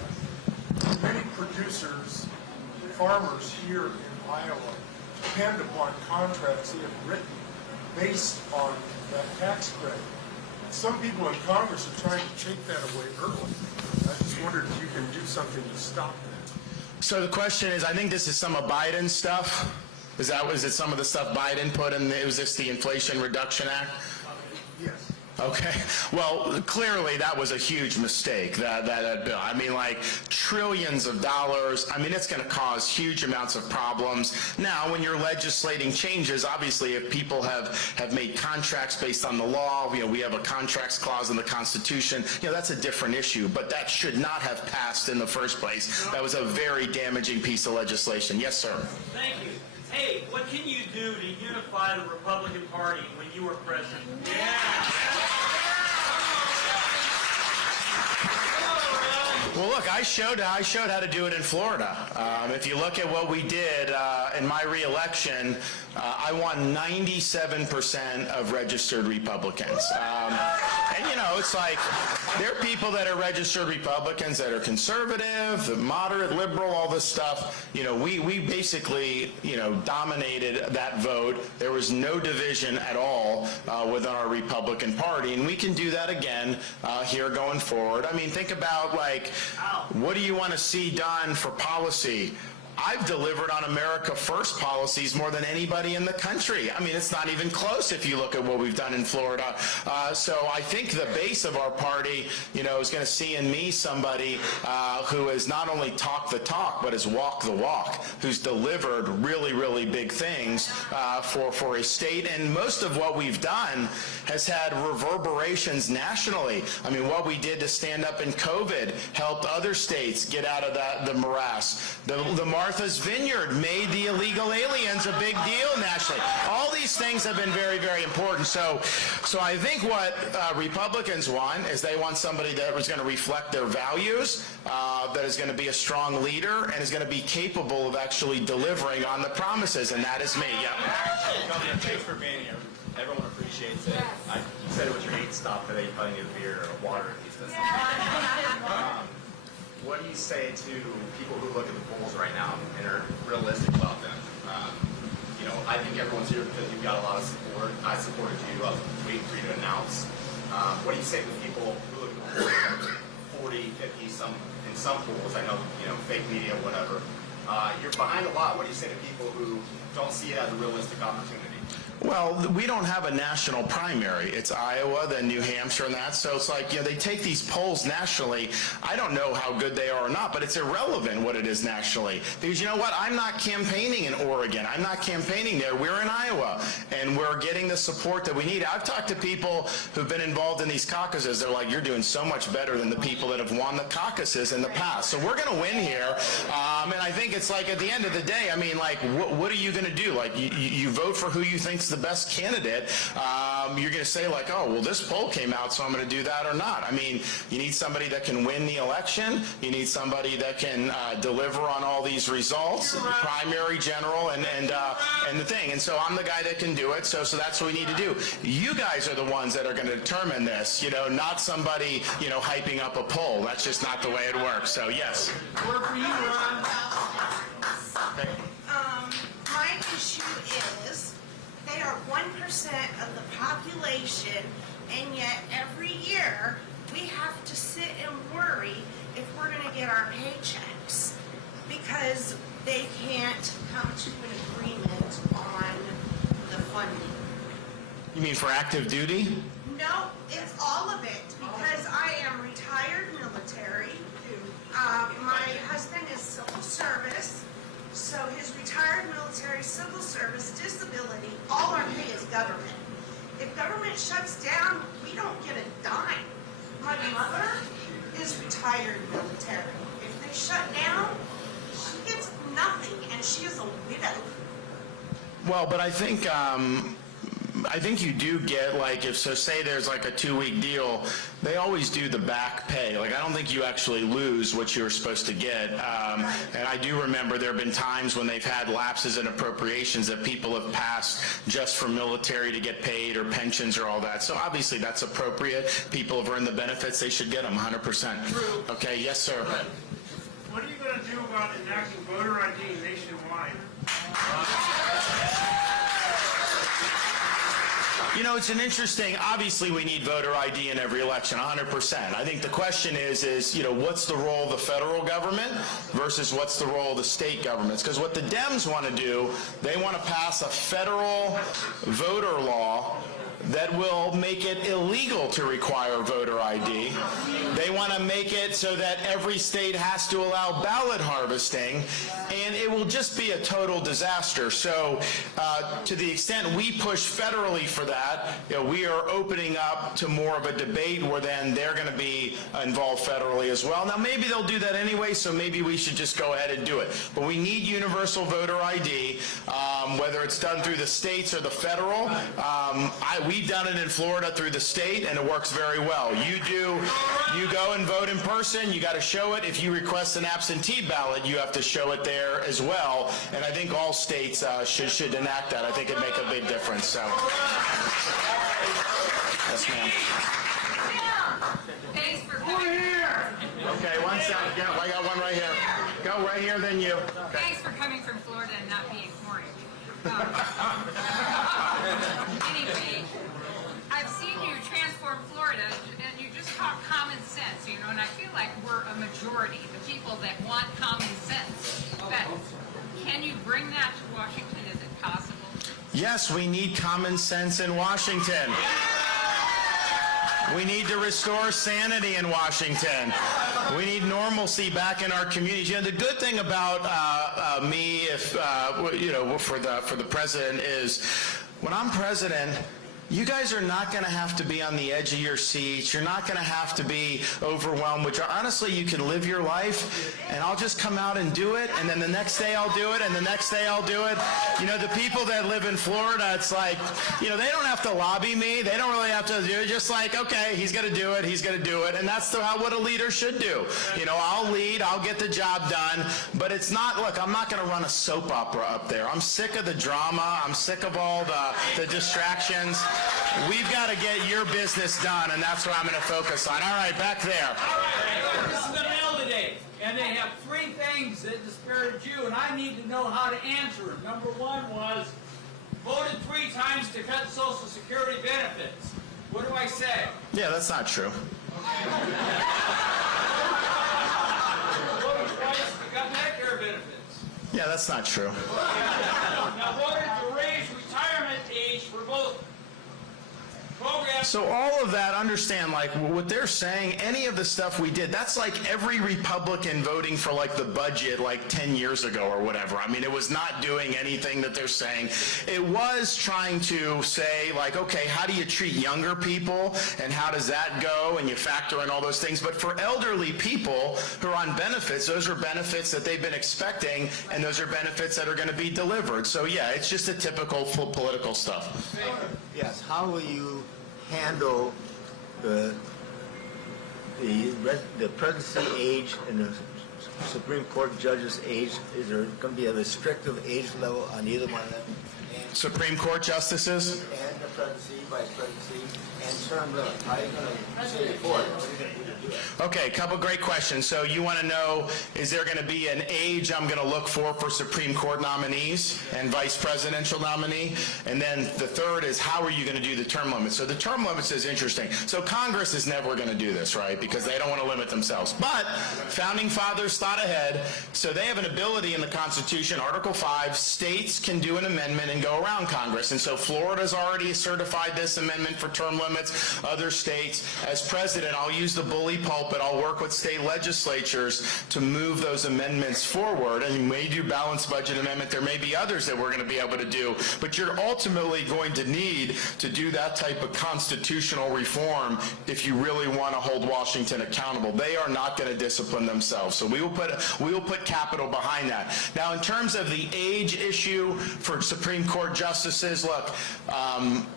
Many producers, farmers here in Iowa depend upon contracts they have written based on that tax credit. Some people in Congress are trying to take that away early. I just wondered if you can do something to stop that. So the question is, I think this is some of Biden's stuff. Was it some of the stuff Biden put in? Was this the Inflation Reduction Act? Yes. Okay. Well, clearly that was a huge mistake, that bill. I mean, like, trillions of dollars. I mean, it's going to cause huge amounts of problems. Now, when you're legislating changes, obviously, if people have made contracts based on the law, we have a contracts clause in the Constitution, that's a different issue. But that should not have passed in the first place. That was a very damaging piece of legislation. Yes, sir. Thank you. Hey, what can you do to unify the Republican Party when you were president? Well, look, I showed how to do it in Florida. If you look at what we did in my reelection, I won 97% of registered Republicans. And, it's like there are people that are registered Republicans that are conservative, moderate, liberal, all this stuff. We basically, dominated that vote. There was no division at all within our Republican Party, and we can do that again here going forward. I mean, think about, like, what do you want to see done for policy? I've delivered on America First policies more than anybody in the country. I mean, it's not even close if you look at what we've done in Florida. So I think the base of our party, is going to see in me somebody who has not only talked the talk, but has walked the walk, who's delivered really, really big things for a state. And most of what we've done has had reverberations nationally. I mean, what we did to stand up in COVID helped other states get out of the morass. The Martha's Vineyard made the illegal aliens a big deal nationally. All these things have been very, very important. So I think what Republicans want is they want somebody that is going to reflect their values, that is going to be a strong leader, and is going to be capable of actually delivering on the promises, and that is me. Yep. Thanks for being here. Everyone appreciates it. You said it was your 8th stop today. You probably need a beer or water at least. What do you say to people who look at the polls right now and are realistic about them? I think everyone's here because you've got a lot of support. I supported you. I was waiting for you to announce. What do you say to people who look at the polls, 40, 50, in some polls, I know, fake media, whatever. You're behind a lot. What do you say to people who don't see it as a realistic opportunity? Well, we don't have a national primary. It's Iowa, then New Hampshire, and that. So it's like, they take these polls nationally. I don't know how good they are or not, but it's irrelevant what it is nationally. Because you know what? I'm not campaigning in Oregon. I'm not campaigning there. We're in Iowa, and we're getting the support that we need. I've talked to people who've been involved in these caucuses. They're like, you're doing so much better than the people that have won the caucuses in the past. So we're going to win here. And I think it's like, at the end of the day, I mean, like, what are you going to do? Like, you vote for who you think's the best candidate. You're going to say, like, oh, well, this poll came out, so I'm going to do that or not. I mean, you need somebody that can win the election. You need somebody that can deliver on all these results, primary, general, and the thing. And so I'm the guy that can do it. So that's what we need to do. You guys are the ones that are going to determine this. Not somebody hyping up a poll. That's just not the way it works. So yes. Word for you, Ron. My issue is they are 1% of the population, and yet every year we have to sit and worry if we're going to get our paychecks because they can't come to an agreement on the funding. You mean for active duty? No, it's all of it because I am retired military. My husband is civil service. So his retired military, civil service, disability, all our pay is government. If government shuts down, we don't get a dime. My mother is retired military. If they shut down, she gets nothing, and she is a widow. Well, but I think I think you do get, like, if, so say there's like a 2-week deal, they always do the back pay. Like, I don't think you actually lose what you were supposed to get. And I do remember there have been times when they've had lapses in appropriations that people have passed just for military to get paid or pensions or all that. So obviously that's appropriate. People have earned the benefits, they should get them 100%. True. Okay, yes, sir. What are you going to do about enacting voter ID nationwide? You know, it's an interesting, obviously we need voter ID in every election, 100%. I think the question is, you know, what's the role of the federal government versus what's the role of the state governments? Because what the Dems want to do, they want to pass a federal voter law that will make it illegal to require voter ID. They want to make it so that every state has to allow ballot harvesting, and it will just be a total disaster. So to the extent we push federally for that, you know, we are opening up to more of a debate where then they're going to be involved federally as well. Now, maybe they'll do that anyway, so maybe we should just go ahead and do it. But we need universal voter ID, whether it's done through the states or the federal. We've done it in Florida through the state, and it works very well. You go and vote in person, you got to show it. If you request an absentee ballot, you have to show it there as well. And I think all states should enact that. I think it'd make a big difference. So, yes, ma'am. Thanks for coming. Okay, one second. Yeah, I got one right here. Go right here, then you. Okay. Thanks for coming from Florida and not being orange. Anyway, I've seen you transform Florida, and you just talk common sense, you know, and I feel like we're a majority, the people that want common sense. But can you bring that to Washington? Is it possible? Yes, we need common sense in Washington. We need to restore sanity in Washington. We need normalcy back in our communities. You know, the good thing about me, if you know, for the president is, when I'm president, you guys are not going to have to be on the edge of your seats. You're not going to have to be overwhelmed. Which honestly, you can live your life, and I'll just come out and do it, and then the next day I'll do it, and the next day I'll do it. You know, the people that live in Florida, it's like, you know, they don't have to lobby me. They don't really have to do it. Just like, okay, he's going to do it. He's going to do it, and that's what a leader should do. You know, I'll lead. I'll get the job done. But it's not. Look, I'm not going to run a soap opera up there. I'm sick of the drama. I'm sick of all the distractions. We've got to get your business done, and that's what I'm going to focus on. All right, back there. All right, this is the mail today, and they have 3 things that disparage you, and I need to know how to answer them. Number 1 was, voted 3 times to cut Social Security benefits. What do I say? Yeah, that's not true. Voted twice to cut Medicare benefits. Yeah, that's not true. Now voted to raise retirement age for both programs. So all of that, understand, like, what they're saying, any of the stuff we did, that's like every Republican voting for, like, the budget, like, 10 years ago or whatever. I mean, it was not doing anything that they're saying. It was trying to say, like, okay, how do you treat younger people, and how does that go, and you factor in all those things. But for elderly people who are on benefits, those are benefits that they've been expecting, and those are benefits that are going to be delivered. So, yeah, it's just a typical political stuff. Yes, how will you handle the presidency age and the Supreme Court judges' age? Is there going to be a restrictive age level on either one of them? Supreme Court justices? And the presidency, vice presidency, and term limit. How are you going to say it for it? What are you going to do? Okay, a couple great questions. So you want to know, is there going to be an age I'm going to look for Supreme Court nominees and vice presidential nominee? And then the third is, how are you going to do the term limits? So the term limits is interesting. So Congress is never going to do this, right? Because they don't want to limit themselves. But founding fathers thought ahead. So they have an ability in the Constitution, Article 5, states can do an amendment and go around Congress. And so Florida's already certified this amendment for term limits. Other states. As president, I'll use the bully city pulpit, I'll work with state legislatures to move those amendments forward. And you may do balanced budget amendment. There may be others that we're going to be able to do. But you're ultimately going to need to do that type of constitutional reform if you really want to hold Washington accountable. They are not going to discipline themselves. So we will put capital behind that. Now, in terms of the age issue for Supreme Court justices, look,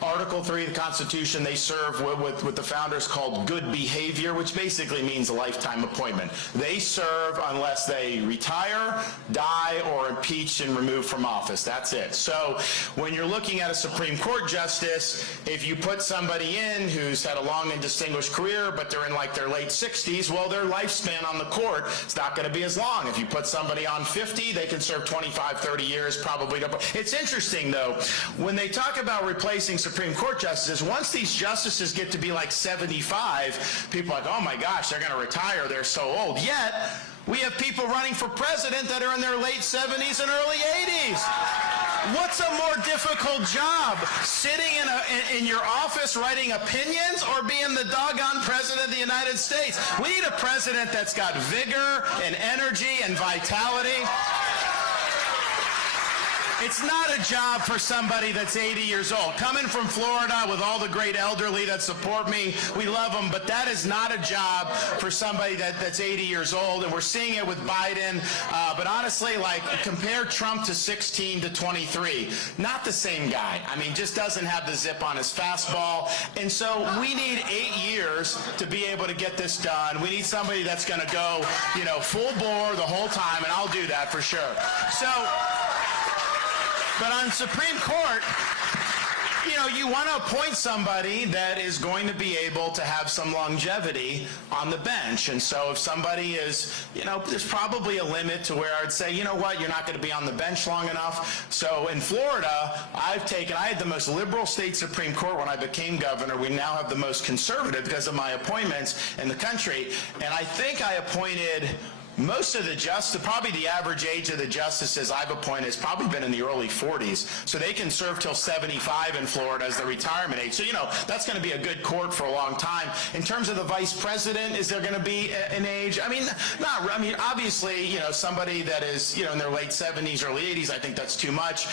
Article 3 of the Constitution, they serve what the founders called good behavior, which basically means a lifetime appointment. They serve unless they retire, die, or impeached and removed from office. That's it. So when you're looking at a Supreme Court justice, if you put somebody in who's had a long and distinguished career, but they're in like their late 60s, well, their lifespan on the court is not going to be as long. If you put somebody on 50, they can serve 25, 30 years probably. It's interesting, though, when they talk about replacing Supreme Court justices, once these justices get to be like 75, people are like, oh my gosh, they're going to retire, they're so old. Yet, we have people running for president that are in their late 70s and early 80s. What's a more difficult job, sitting in your office writing opinions or being the doggone president of the United States? We need a president that's got vigor and energy and vitality. It's not a job for somebody that's 80 years old. Coming from Florida with all the great elderly that support me, we love them, but that is not a job for somebody that's 80 years old, and we're seeing it with Biden. But honestly, like, compare Trump to 16 to 23. Not the same guy. I mean, just doesn't have the zip on his fastball. And so we need 8 years to be able to get this done. We need somebody that's going to go, full bore the whole time, and I'll do that for sure. So, but on Supreme Court, you want to appoint somebody that is going to be able to have some longevity on the bench. And so if somebody is, there's probably a limit to where I would say, you know what, you're not going to be on the bench long enough. So in Florida, I had the most liberal state Supreme Court when I became governor. We now have the most conservative because of my appointments in the country. And I think I appointed most of the probably the average age of the justices I've appointed has probably been in the early 40s. So they can serve till 75 in Florida as the retirement age. So, that's going to be a good court for a long time. In terms of the vice president, is there going to be an age? Obviously, somebody that is, in their late 70s, early 80s, I think that's too much.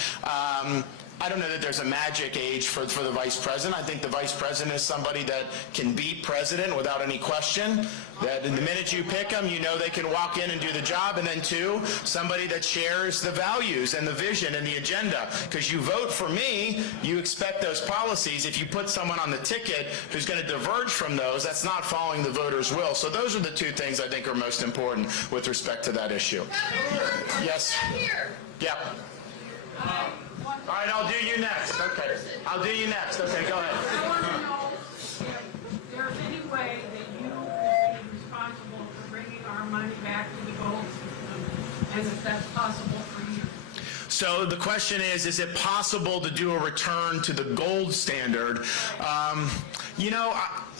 I don't know that there's a magic age for the vice president. I think the vice president is somebody that can be president without any question. That the minute you pick them, they can walk in and do the job. And then two, somebody that shares the values and the vision and the agenda. Because you vote for me, you expect those policies. If you put someone on the ticket who's going to diverge from those, that's not following the voters' will. So those are the two things I think are most important with respect to that issue. Yes? Yeah. All right, I'll do you next. Okay. I'll do you next. Okay, go ahead. I want to know if there's any way that you will be responsible for bringing our money back to the gold system, and if that's possible for you. So the question is it possible to do a return to the gold standard?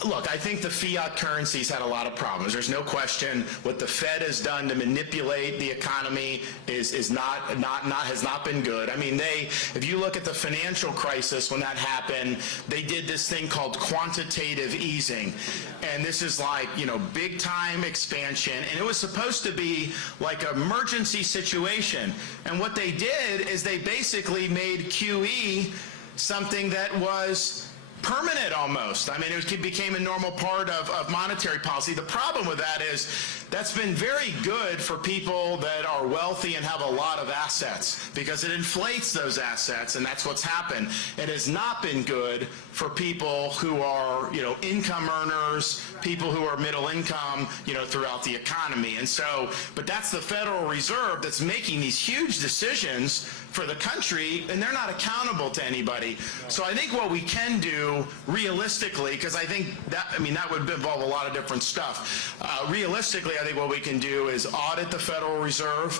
Look, I think the fiat currency's had a lot of problems. There's no question what the Fed has done to manipulate the economy has not been good. I mean, if you look at the financial crisis when that happened, they did this thing called quantitative easing. And this is like, big time expansion. And it was supposed to be like an emergency situation. And what they did is they basically made QE something that was permanent almost. I mean, it became a normal part of monetary policy. The problem with that is that's been very good for people that are wealthy and have a lot of assets because it inflates those assets, and that's what's happened. It has not been good for people who are, income earners, people who are middle income, throughout the economy. And so, but that's the Federal Reserve that's making these huge decisions for the country, and they're not accountable to anybody. So I think what we can do realistically, because I think that would involve a lot of different stuff. Realistically, I think what we can do is audit the Federal Reserve,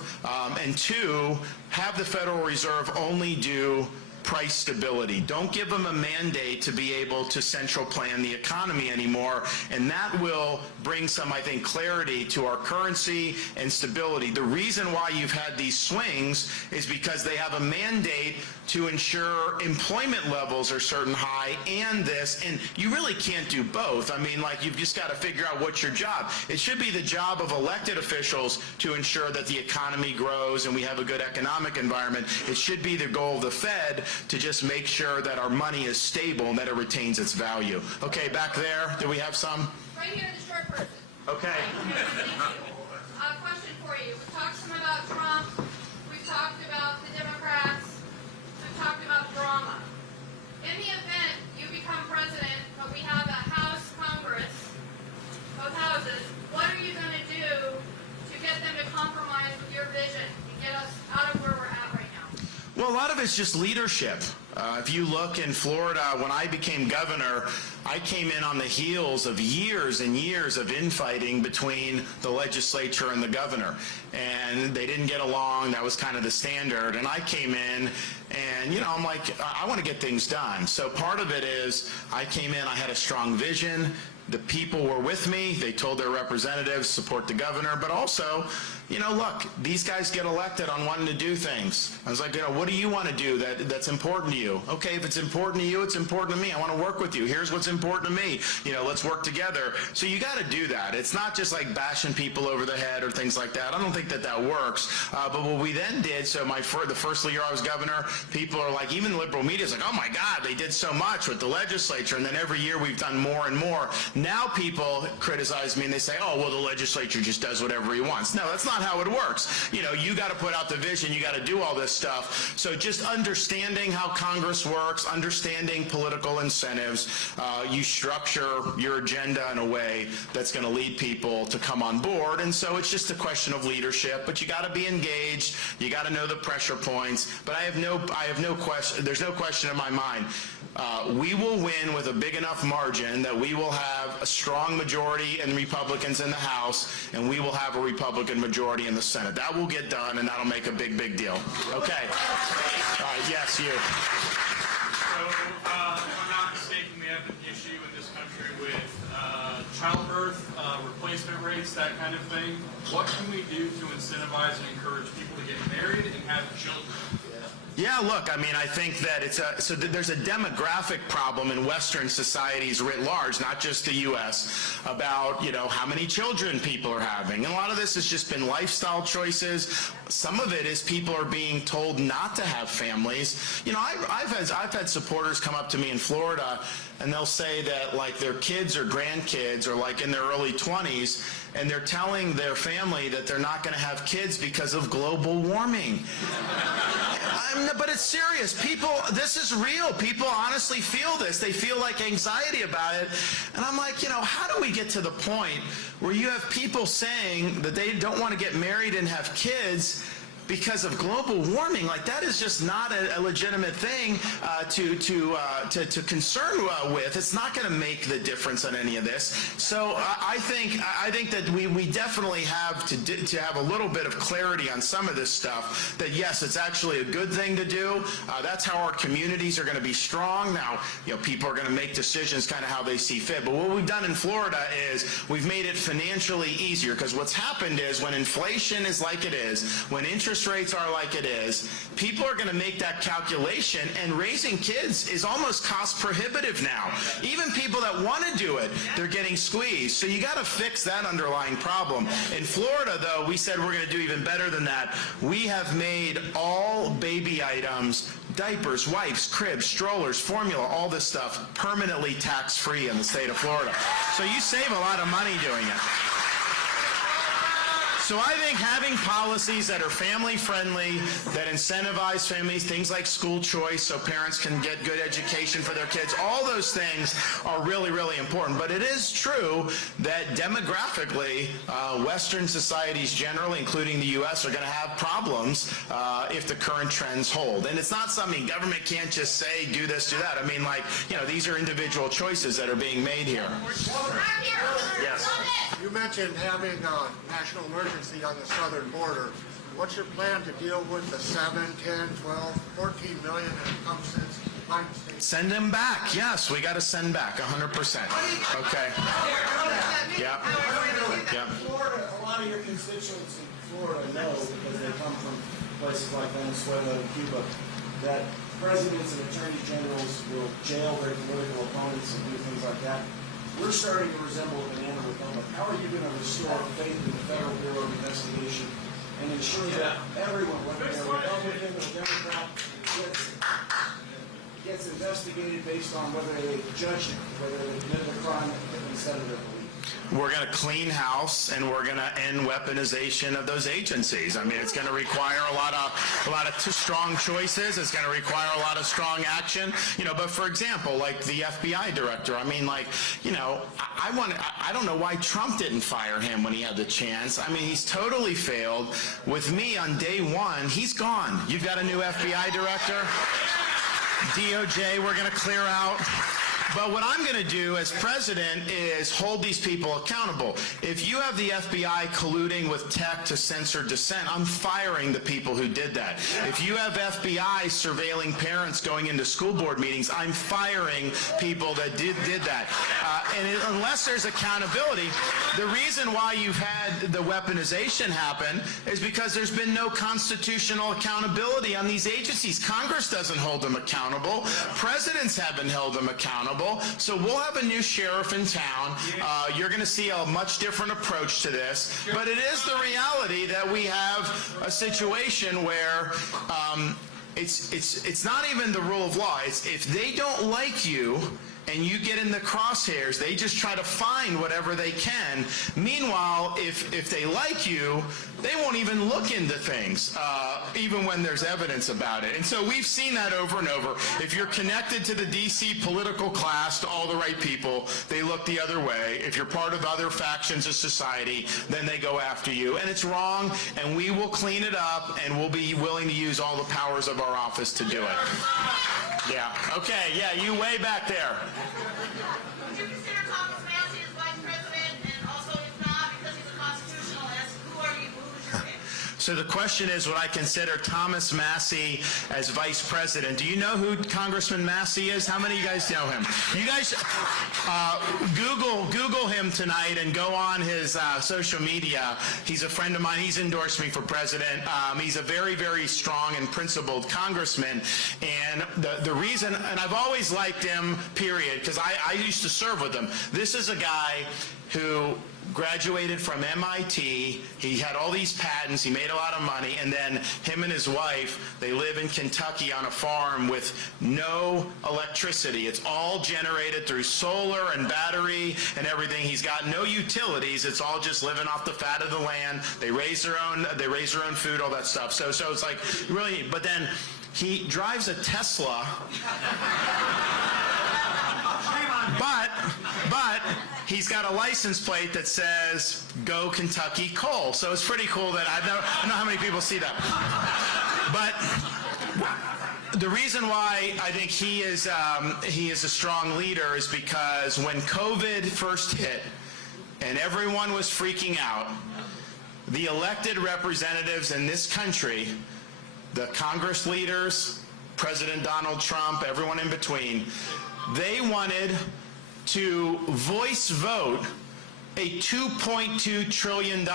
and two, have the Federal Reserve only do price stability. Don't give them a mandate to be able to central plan the economy anymore, and that will bring some, I think, clarity to our currency and stability. The reason why you've had these swings is because they have a mandate to ensure employment levels are certain high and this, and you really can't do both. I mean, like, you've just got to figure out what's your job. It should be the job of elected officials to ensure that the economy grows and we have a good economic environment. It should be the goal of the Fed to just make sure that our money is stable and that it retains its value. Okay, back there, do we have some? Right here, the short person. Okay. Question for you. We've talked some about Trump. We've talked about the Democrats. We've talked about drama. In the event you become president, but we have a House, Congress, both houses, what are you going to do to get them to compromise with your vision and get us out of where we're at right now? Well, a lot of it's just leadership. If you look in Florida, when I became governor, I came in on the heels of years and years of infighting between the legislature and the governor. And they didn't get along. That was kind of the standard. And I came in and, you know, I'm like, I want to get things done. So part of it is I came in, I had a strong vision. The people were with me. They told their representatives, support the governor. But also, you know, look, these guys get elected on wanting to do things. I was like, you know, what do you want to do that's important to you? Okay, if it's important to you, it's important to me. I want to work with you. Here's what's important to me. You know, let's work together. So you got to do that. It's not just like bashing people over the head or things like that. I don't think that that works. But what we then did, so the first year I was governor, people are like, even the liberal media is like, oh my God, they did so much with the legislature. And then every year we've done more and more. Now people criticize me and they say, oh, well, the legislature just does whatever he wants. No, that's not how it works. You know, you got to put out the vision. You got to do all this stuff. So just understanding how Congress works, understanding political incentives, you structure your agenda in a way that's going to lead people to come on board. And so it's just a question of leadership, but you got to be engaged. You got to know the pressure points. But I have no question. There's no question in my mind. We will win with a big enough margin that we will have a strong majority in Republicans in the House, and we will have a Republican majority in the Senate. That will get done, and that'll make a big, big deal. Okay. All right, yes, you. So, if I'm not mistaken, we have an issue in this country with childbirth, replacement rates, that kind of thing. What can we do to incentivize and encourage people to get married and have children? Yeah, look, I mean, I think that there's a demographic problem in Western societies writ large, not just the U.S., about, you know, how many children people are having. And a lot of this has just been lifestyle choices. Some of it is people are being told not to have families. You know, I've had supporters come up to me in Florida, and they'll say that, like, their kids or grandkids are, like, in their early 20s, and they're telling their family that they're not going to have kids because of global warming. But it's serious. People, this is real. People honestly feel this. They feel like anxiety about it. And I'm like, you know, how do we get to the point where you have people saying that they don't want to get married and have kids because of global warming? Like, that is just not a legitimate thing to concern with. It's not going to make the difference on any of this. So I think that we definitely have to have a little bit of clarity on some of this stuff. That yes, it's actually a good thing to do. That's how our communities are going to be strong. Now, you know, people are going to make decisions kind of how they see fit. But what we've done in Florida is we've made it financially easier, because what's happened is when inflation is like it is, when interest rates are like it is, people are going to make that calculation, and raising kids is almost cost prohibitive now. Even people that want to do it, they're getting squeezed. So you got to fix that underlying problem. In Florida, though, we said we're going to do even better than that. We have made all baby items, diapers, wipes, cribs, strollers, formula, all this stuff, permanently tax-free in the state of Florida. So you save a lot of money doing it. So I think having policies that are family-friendly, that incentivize families, things like school choice so parents can get good education for their kids, all those things are really, really important. But it is true that demographically, Western societies generally, including the U.S., are going to have problems if the current trends hold. And it's not something government can't just say, do this, do that. I mean, like, you know, these are individual choices that are being made here. Yes. You mentioned having a national emergency agency on the southern border. What's your plan to deal with the 7, 10, 12, 14 million that have come since Biden State? Send them back. Yes, we got to send back 100%. Okay. Yeah. Yeah. Florida, a lot of your constituents in Florida know, because they come from places like Venezuela and Cuba, that presidents and attorney generals will jail their political opponents and do things like that. We're starting to resemble a banana republic. How are you going to restore faith in the Federal Bureau of Investigation and ensure that everyone, whether they're Republican or Democrat, gets investigated based on whether they judged it, whether they committed a crime instead of their belief? We're going to clean house, and we're going to end weaponization of those agencies. I mean, it's going to require a lot of strong choices. It's going to require a lot of strong action. You know, but for example, like the FBI director. I mean, like, you know, I don't know why Trump didn't fire him when he had the chance. I mean, he's totally failed. With me on day one, he's gone. You've got a new FBI director. DOJ, we're going to clear out. But what I'm going to do as president is hold these people accountable. If you have the FBI colluding with tech to censor dissent, I'm firing the people who did that. If you have FBI surveilling parents going into school board meetings, I'm firing people that did that. Unless there's accountability, the reason why you've had the weaponization happen is because there's been no constitutional accountability on these agencies. Congress doesn't hold them accountable. Presidents haven't held them accountable. So we'll have a new sheriff in town. You're going to see a much different approach to this. But it is the reality that we have a situation where it's not even the rule of law. It's if they don't like you and you get in the crosshairs, they just try to find whatever they can. Meanwhile, if they like you, they won't even look into things, even when there's evidence about it. And so we've seen that over and over. If you're connected to the DC political class, to all the right people, they look the other way. If you're part of other factions of society, then they go after you. And it's wrong, and we will clean it up, and we'll be willing to use all the powers of our office to do it. Yeah. Okay. Yeah, you way back there. Would you consider Thomas Massey as vice president, and also if not, because he's a constitutionalist, who are you? Who's your pick? So the question is, would I consider Thomas Massey as vice president? Do you know who Congressman Massey is? How many of you guys know him? You guys Google him tonight and go on his social media. He's a friend of mine. He's endorsed me for president. He's a very, very strong and principled congressman. And the reason, and I've always liked him, period, because I used to serve with him. This is a guy who graduated from MIT. He had all these patents. He made a lot of money. And then him and his wife, they live in Kentucky on a farm with no electricity. It's all generated through solar and battery and everything. He's got no utilities. It's all just living off the fat of the land. They raise their own food, all that stuff. So it's like really, but then he drives a Tesla. But he's got a license plate that says "Go Kentucky Coal," so it's pretty cool. That I don't know how many people see that. But the reason why I think he is a strong leader is because when COVID first hit and everyone was freaking out, the elected representatives in this country, the Congress leaders, President Donald Trump, everyone in between, they wanted to voice vote a $2.2 trillion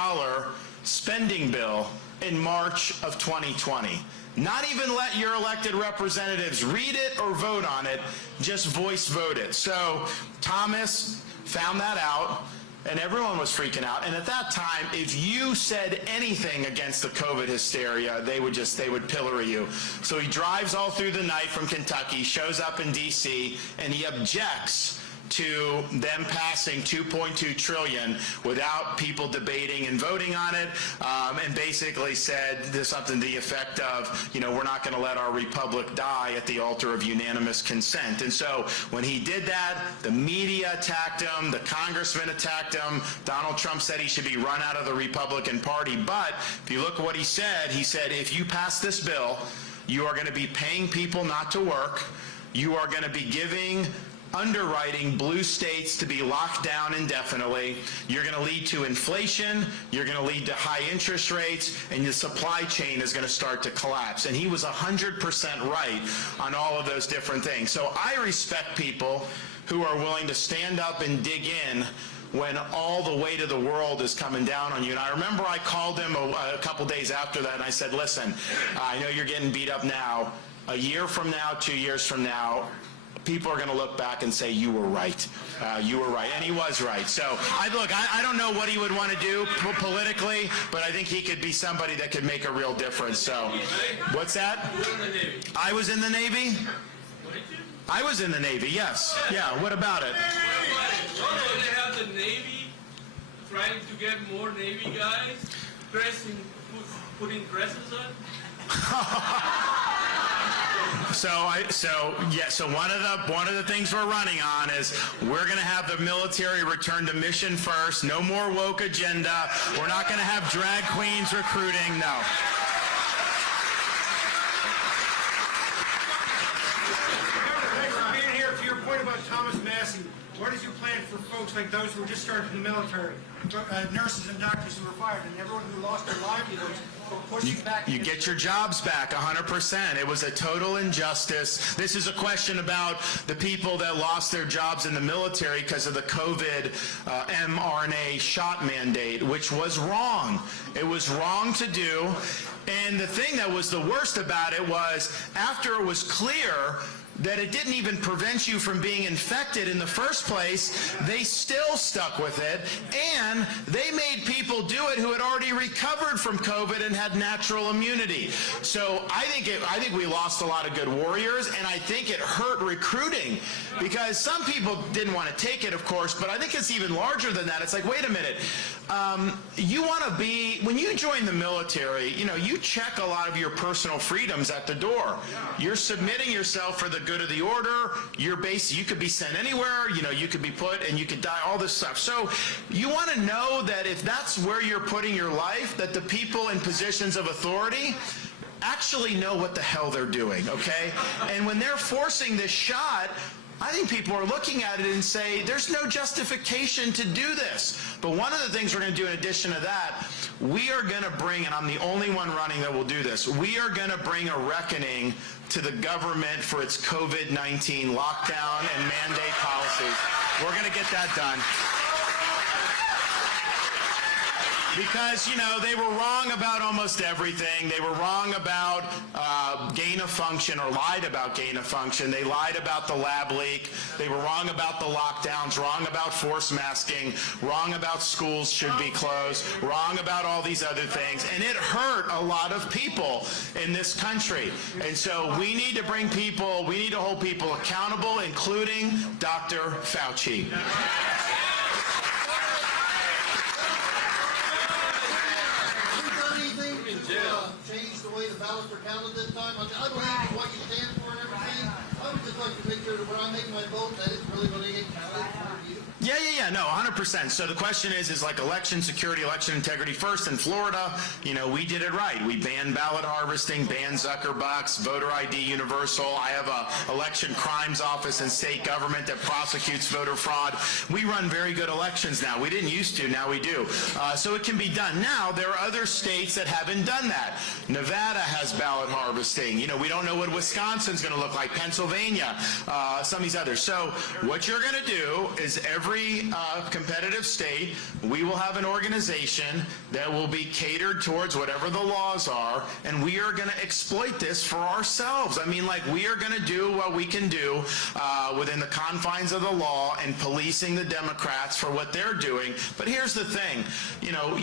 spending bill in March of 2020. Not even let your elected representatives read it or vote on it, just voice vote it. So Thomas found that out, and everyone was freaking out. And at that time, if you said anything against the COVID hysteria, they would pillory you. So he drives all through the night from Kentucky, shows up in DC, and he objects to them passing $2.2 trillion without people debating and voting on it, and basically said something to the effect of, we're not going to let our republic die at the altar of unanimous consent. And so when he did that, the media attacked him, the congressman attacked him, Donald Trump said he should be run out of the Republican Party. But if you look at what he said, if you pass this bill, you are going to be paying people not to work, you are going to be giving underwriting blue states to be locked down indefinitely. You're going to lead to inflation, you're going to lead to high interest rates, and the supply chain is going to start to collapse. And he was 100% right on all of those different things. So I respect people who are willing to stand up and dig in when all the weight of the world is coming down on you. And I remember I called him a couple days after that and I said, listen, I know you're getting beat up now. A year from now, 2 years from now, people are going to look back and say, you were right. You were right. And he was right. So, I don't know what he would want to do politically, but I think he could be somebody that could make a real difference. So, what's that? I was in the Navy? I was in the Navy, yes. Yeah, what about it? They have the Navy trying to get more Navy guys putting dresses on. So one of the things we're running on is we're going to have the military return to mission first. No more woke agenda. We're not going to have drag queens recruiting. No. Thanks for being here. To your point about Thomas Massey, what is your plan for folks like those who are just started in the military, nurses and doctors who were fired, and everyone who lost their livelihoods? You get your jobs back 100%. It was a total injustice. This is a question about the people that lost their jobs in the military because of the COVID mRNA shot mandate, which was wrong. It was wrong to do. And the thing that was the worst about it was after it was clear that it didn't even prevent you from being infected in the first place, they still stuck with it, and they made people do it who had already recovered from COVID and had natural immunity. So I think we lost a lot of good warriors, and I think it hurt recruiting because some people didn't want to take it, of course, but I think it's even larger than that. It's like, wait a minute, you want to be, when you join the military, you check a lot of your personal freedoms at the door. You're submitting yourself for the good of the order. You could be sent anywhere, you could be put and you could die, all this stuff. So you want to know that if that's where you're putting your life, that the people in positions of authority actually know what the hell they're doing, okay? And when they're forcing this shot, I think people are looking at it and say, there's no justification to do this. But one of the things we're going to do in addition to that, we are going to bring, and I'm the only one running that will do this, we are going to bring a reckoning to the government for its COVID-19 lockdown and mandate policies. We're going to get that done. Because, they were wrong about almost everything. They were wrong about gain of function, or lied about gain of function. They lied about the lab leak. They were wrong about the lockdowns, wrong about force masking, wrong about schools should be closed, wrong about all these other things. And it hurt a lot of people in this country. And so we need to bring people, we need to hold people accountable, including Dr. Fauci. Change the way the ballots are counted this time. I believe in what you stand for and everything. I would just like to make sure that when I make my vote, that it's really going to get counted for you. Yeah, no, 100%. So the question is like election security, election integrity. First, in Florida, we did it right. We banned ballot harvesting, banned Zuckerbucks, voter ID universal. I have a election crimes office in state government that prosecutes voter fraud. We run very good elections now. We didn't used to, now we do. So it can be done. Now, there are other states that haven't done that. Nevada has ballot harvesting. We don't know what Wisconsin's going to look like, Pennsylvania, some of these others. So what you're going to do is every competitive state, we will have an organization that will be catered towards whatever the laws are, and we are going to exploit this for ourselves. I mean, we are going to do what we can do within the confines of the law and policing the Democrats for what they're doing. But here's the thing,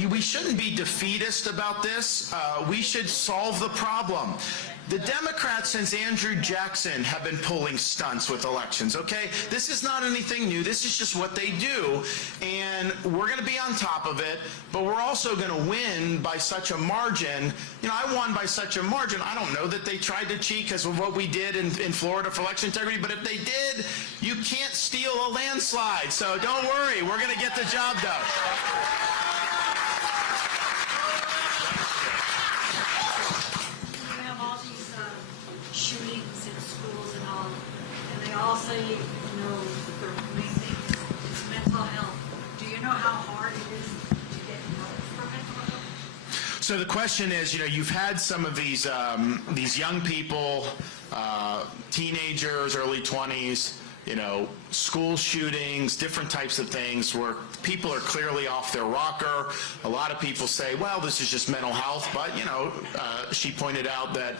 we shouldn't be defeatist about this. We should solve the problem. The Democrats, since Andrew Jackson, have been pulling stunts with elections, okay? This is not anything new. This is just what they do, and we're going to be on top of it, but we're also going to win by such a margin. I won by such a margin. I don't know that they tried to cheat because of what we did in Florida for election integrity, but if they did, you can't steal a landslide, so don't worry. We're going to get the job done. Shootings in schools and all, and they all say, the main thing is mental health. Do you know how hard it is to get help for mental health? So the question is, you've had some of these young people, teenagers, early 20s, school shootings, different types of things where people are clearly off their rocker. A lot of people say, well, this is just mental health, but, she pointed out that,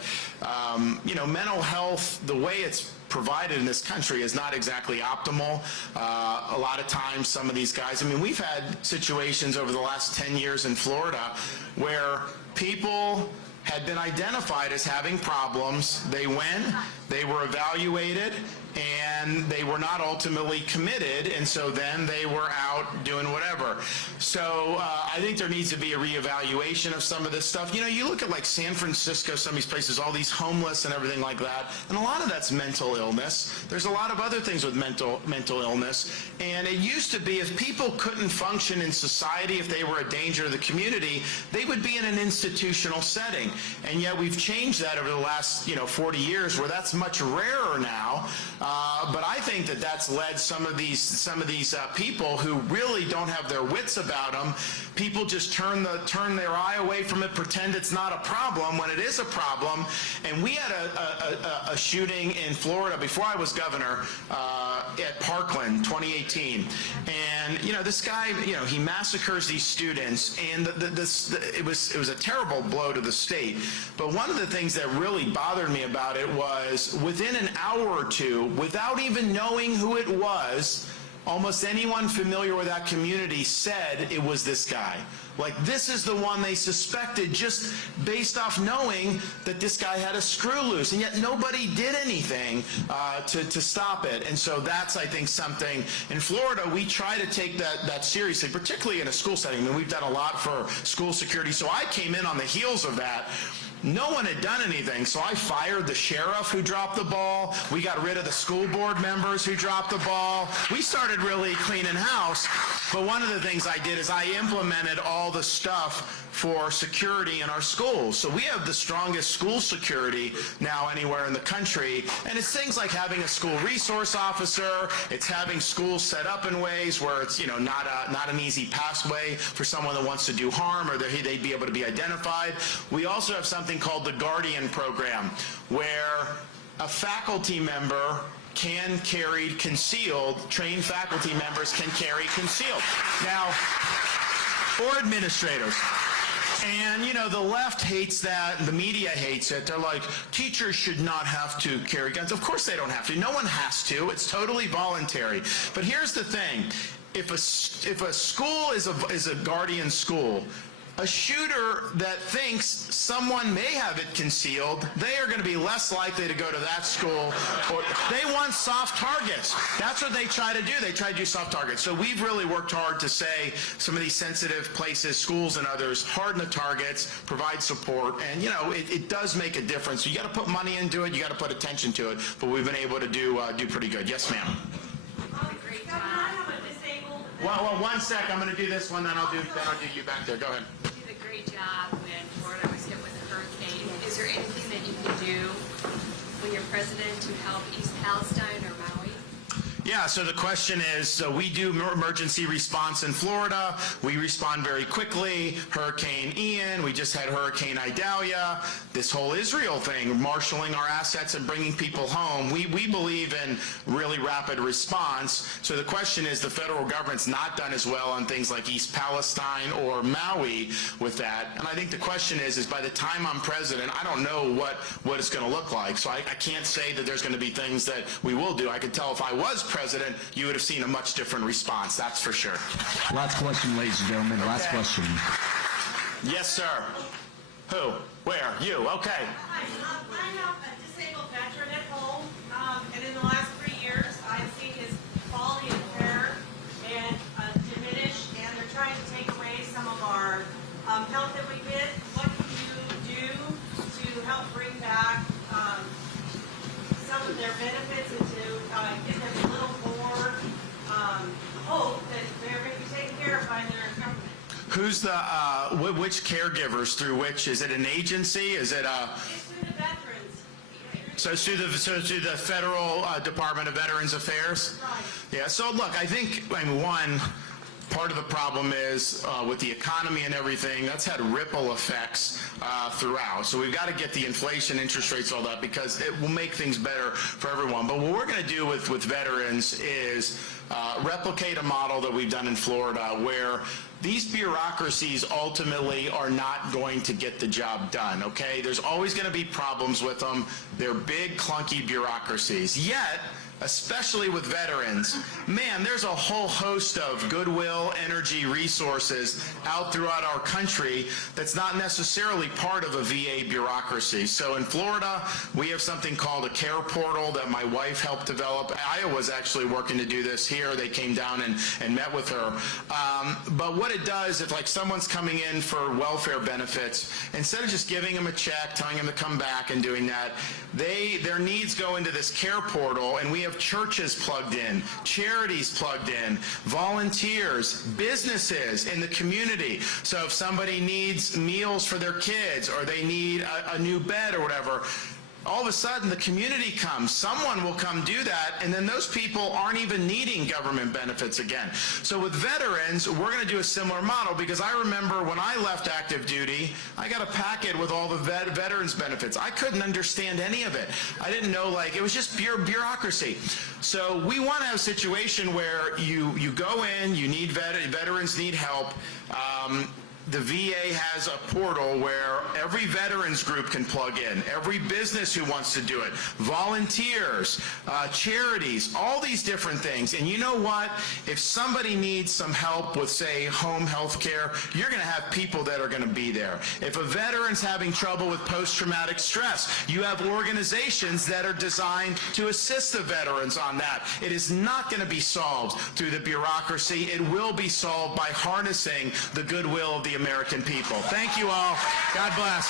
mental health, the way it's provided in this country is not exactly optimal. A lot of times some of these guys, we've had situations over the last 10 years in Florida where people had been identified as having problems. They went, they were evaluated, and they were not ultimately committed, and so then they were out doing whatever. So I think there needs to be a reevaluation of some of this stuff. You look at like San Francisco, some of these places, all these homeless and everything like that, and a lot of that's mental illness. There's a lot of other things with mental illness, and it used to be if people couldn't function in society, if they were a danger to the community, they would be in an institutional setting. And yet we've changed that over the last 40 years where that's much rarer now. But I think that that's led some of these people who really don't have their wits about them. People just turn their eye away from it, pretend it's not a problem when it is a problem. And we had a shooting in Florida before I was governor at Parkland, 2018. And this guy, he massacres these students, and it was a terrible blow to the state. But one of the things that really bothered me about it was within an hour or two, without even knowing who it was, almost anyone familiar with that community said it was this guy. Like, this is the one they suspected just based off knowing that this guy had a screw loose, and yet nobody did anything to stop it. And so that's, I think, something. In Florida, we try to take that seriously, particularly in a school setting. We've done a lot for school security, so I came in on the heels of that. No one had done anything, so I fired the sheriff who dropped the ball. We got rid of the school board members who dropped the ball. We started really cleaning house, but one of the things I did is I implemented all the stuff for security in our schools. So we have the strongest school security now anywhere in the country, and it's things like having a school resource officer. It's having schools set up in ways where it's not an easy pathway for someone that wants to do harm, or they'd be able to be identified. We also have something called the Guardian Program, where a faculty member can carry concealed, trained faculty members can carry concealed. Now, or administrators. And, the left hates that, and the media hates it. They're like, teachers should not have to carry guns. Of course they don't have to. No one has to. It's totally voluntary. But here's the thing. If a school is a guardian school, a shooter that thinks someone may have it concealed, they are going to be less likely to go to that school. Or they want soft targets. That's what they try to do. They try to do soft targets. So we've really worked hard to say some of these sensitive places, schools and others, harden the targets, provide support, and it does make a difference. You got to put money into it. You got to put attention to it. But we've been able to do pretty good. Yes, ma'am. Well, 1 sec. I'm going to do this one, then I'll do you back there. Go ahead. You did a great job when Florida was hit with a hurricane. Is there anything that you can do when you're president to help East Palestine or Maui? Yeah, so the question is, so we do emergency response in Florida. We respond very quickly. Hurricane Ian, we just had Hurricane Idalia. This whole Israel thing, marshaling our assets and bringing people home. We believe in really rapid response. So the question is, the federal government's not done as well on things like East Palestine or Maui with that. And I think the question is by the time I'm president, I don't know what it's going to look like. So I can't say that there's going to be things that we will do. I could tell if I was president, you would have seen a much different response, that's for sure. Last question, ladies and gentlemen. Last question. Yes, sir. Who? Where? You. Okay. Hi, I'm a disabled veteran at home, and in the last 3 years, I've seen his quality of care and diminish, and they're trying to take away some of our help that we get. What can you do to help bring back some of their benefits and to give them a little more hope that they're going to be taken care of by their government? Who's which caregivers through which? Is it an agency? Is it a... It's through the veterans. So it's through the Federal Department of Veterans Affairs? Right. Yeah, so look, I mean, one, part of the problem is with the economy and everything, that's had ripple effects throughout. So we've got to get the inflation, interest rates, all that, because it will make things better for everyone. But what we're going to do with veterans is replicate a model that we've done in Florida where these bureaucracies ultimately are not going to get the job done, okay? There's always going to be problems with them. They're big, clunky bureaucracies. Yet, especially with veterans, man, there's a whole host of goodwill, energy, resources out throughout our country that's not necessarily part of a VA bureaucracy. So in Florida, we have something called a care portal that my wife helped develop. Iowa's actually working to do this here. They came down and met with her. But what it does, if like someone's coming in for welfare benefits, instead of just giving them a check, telling them to come back and doing that, their needs go into this care portal, and we have churches plugged in, charities plugged in, volunteers, businesses in the community. So if somebody needs meals for their kids or they need a new bed or whatever, all of a sudden the community comes, someone will come do that, and then those people aren't even needing government benefits again. So with veterans, we're going to do a similar model, because I remember when I left active duty, I got a packet with all the veterans benefits. I couldn't understand any of it. I didn't know, like, it was just bureaucracy. So we want to have a situation where you go in, you need veterans need help. The VA has a portal where every veterans group can plug in, every business who wants to do it, volunteers, charities, all these different things. And you know what? If somebody needs some help with, say, home health care, you're going to have people that are going to be there. If a veteran's having trouble with post-traumatic stress, you have organizations that are designed to assist the veterans on that. It is not going to be solved through the bureaucracy. It will be solved by harnessing the goodwill of the American people. Thank you all. God bless.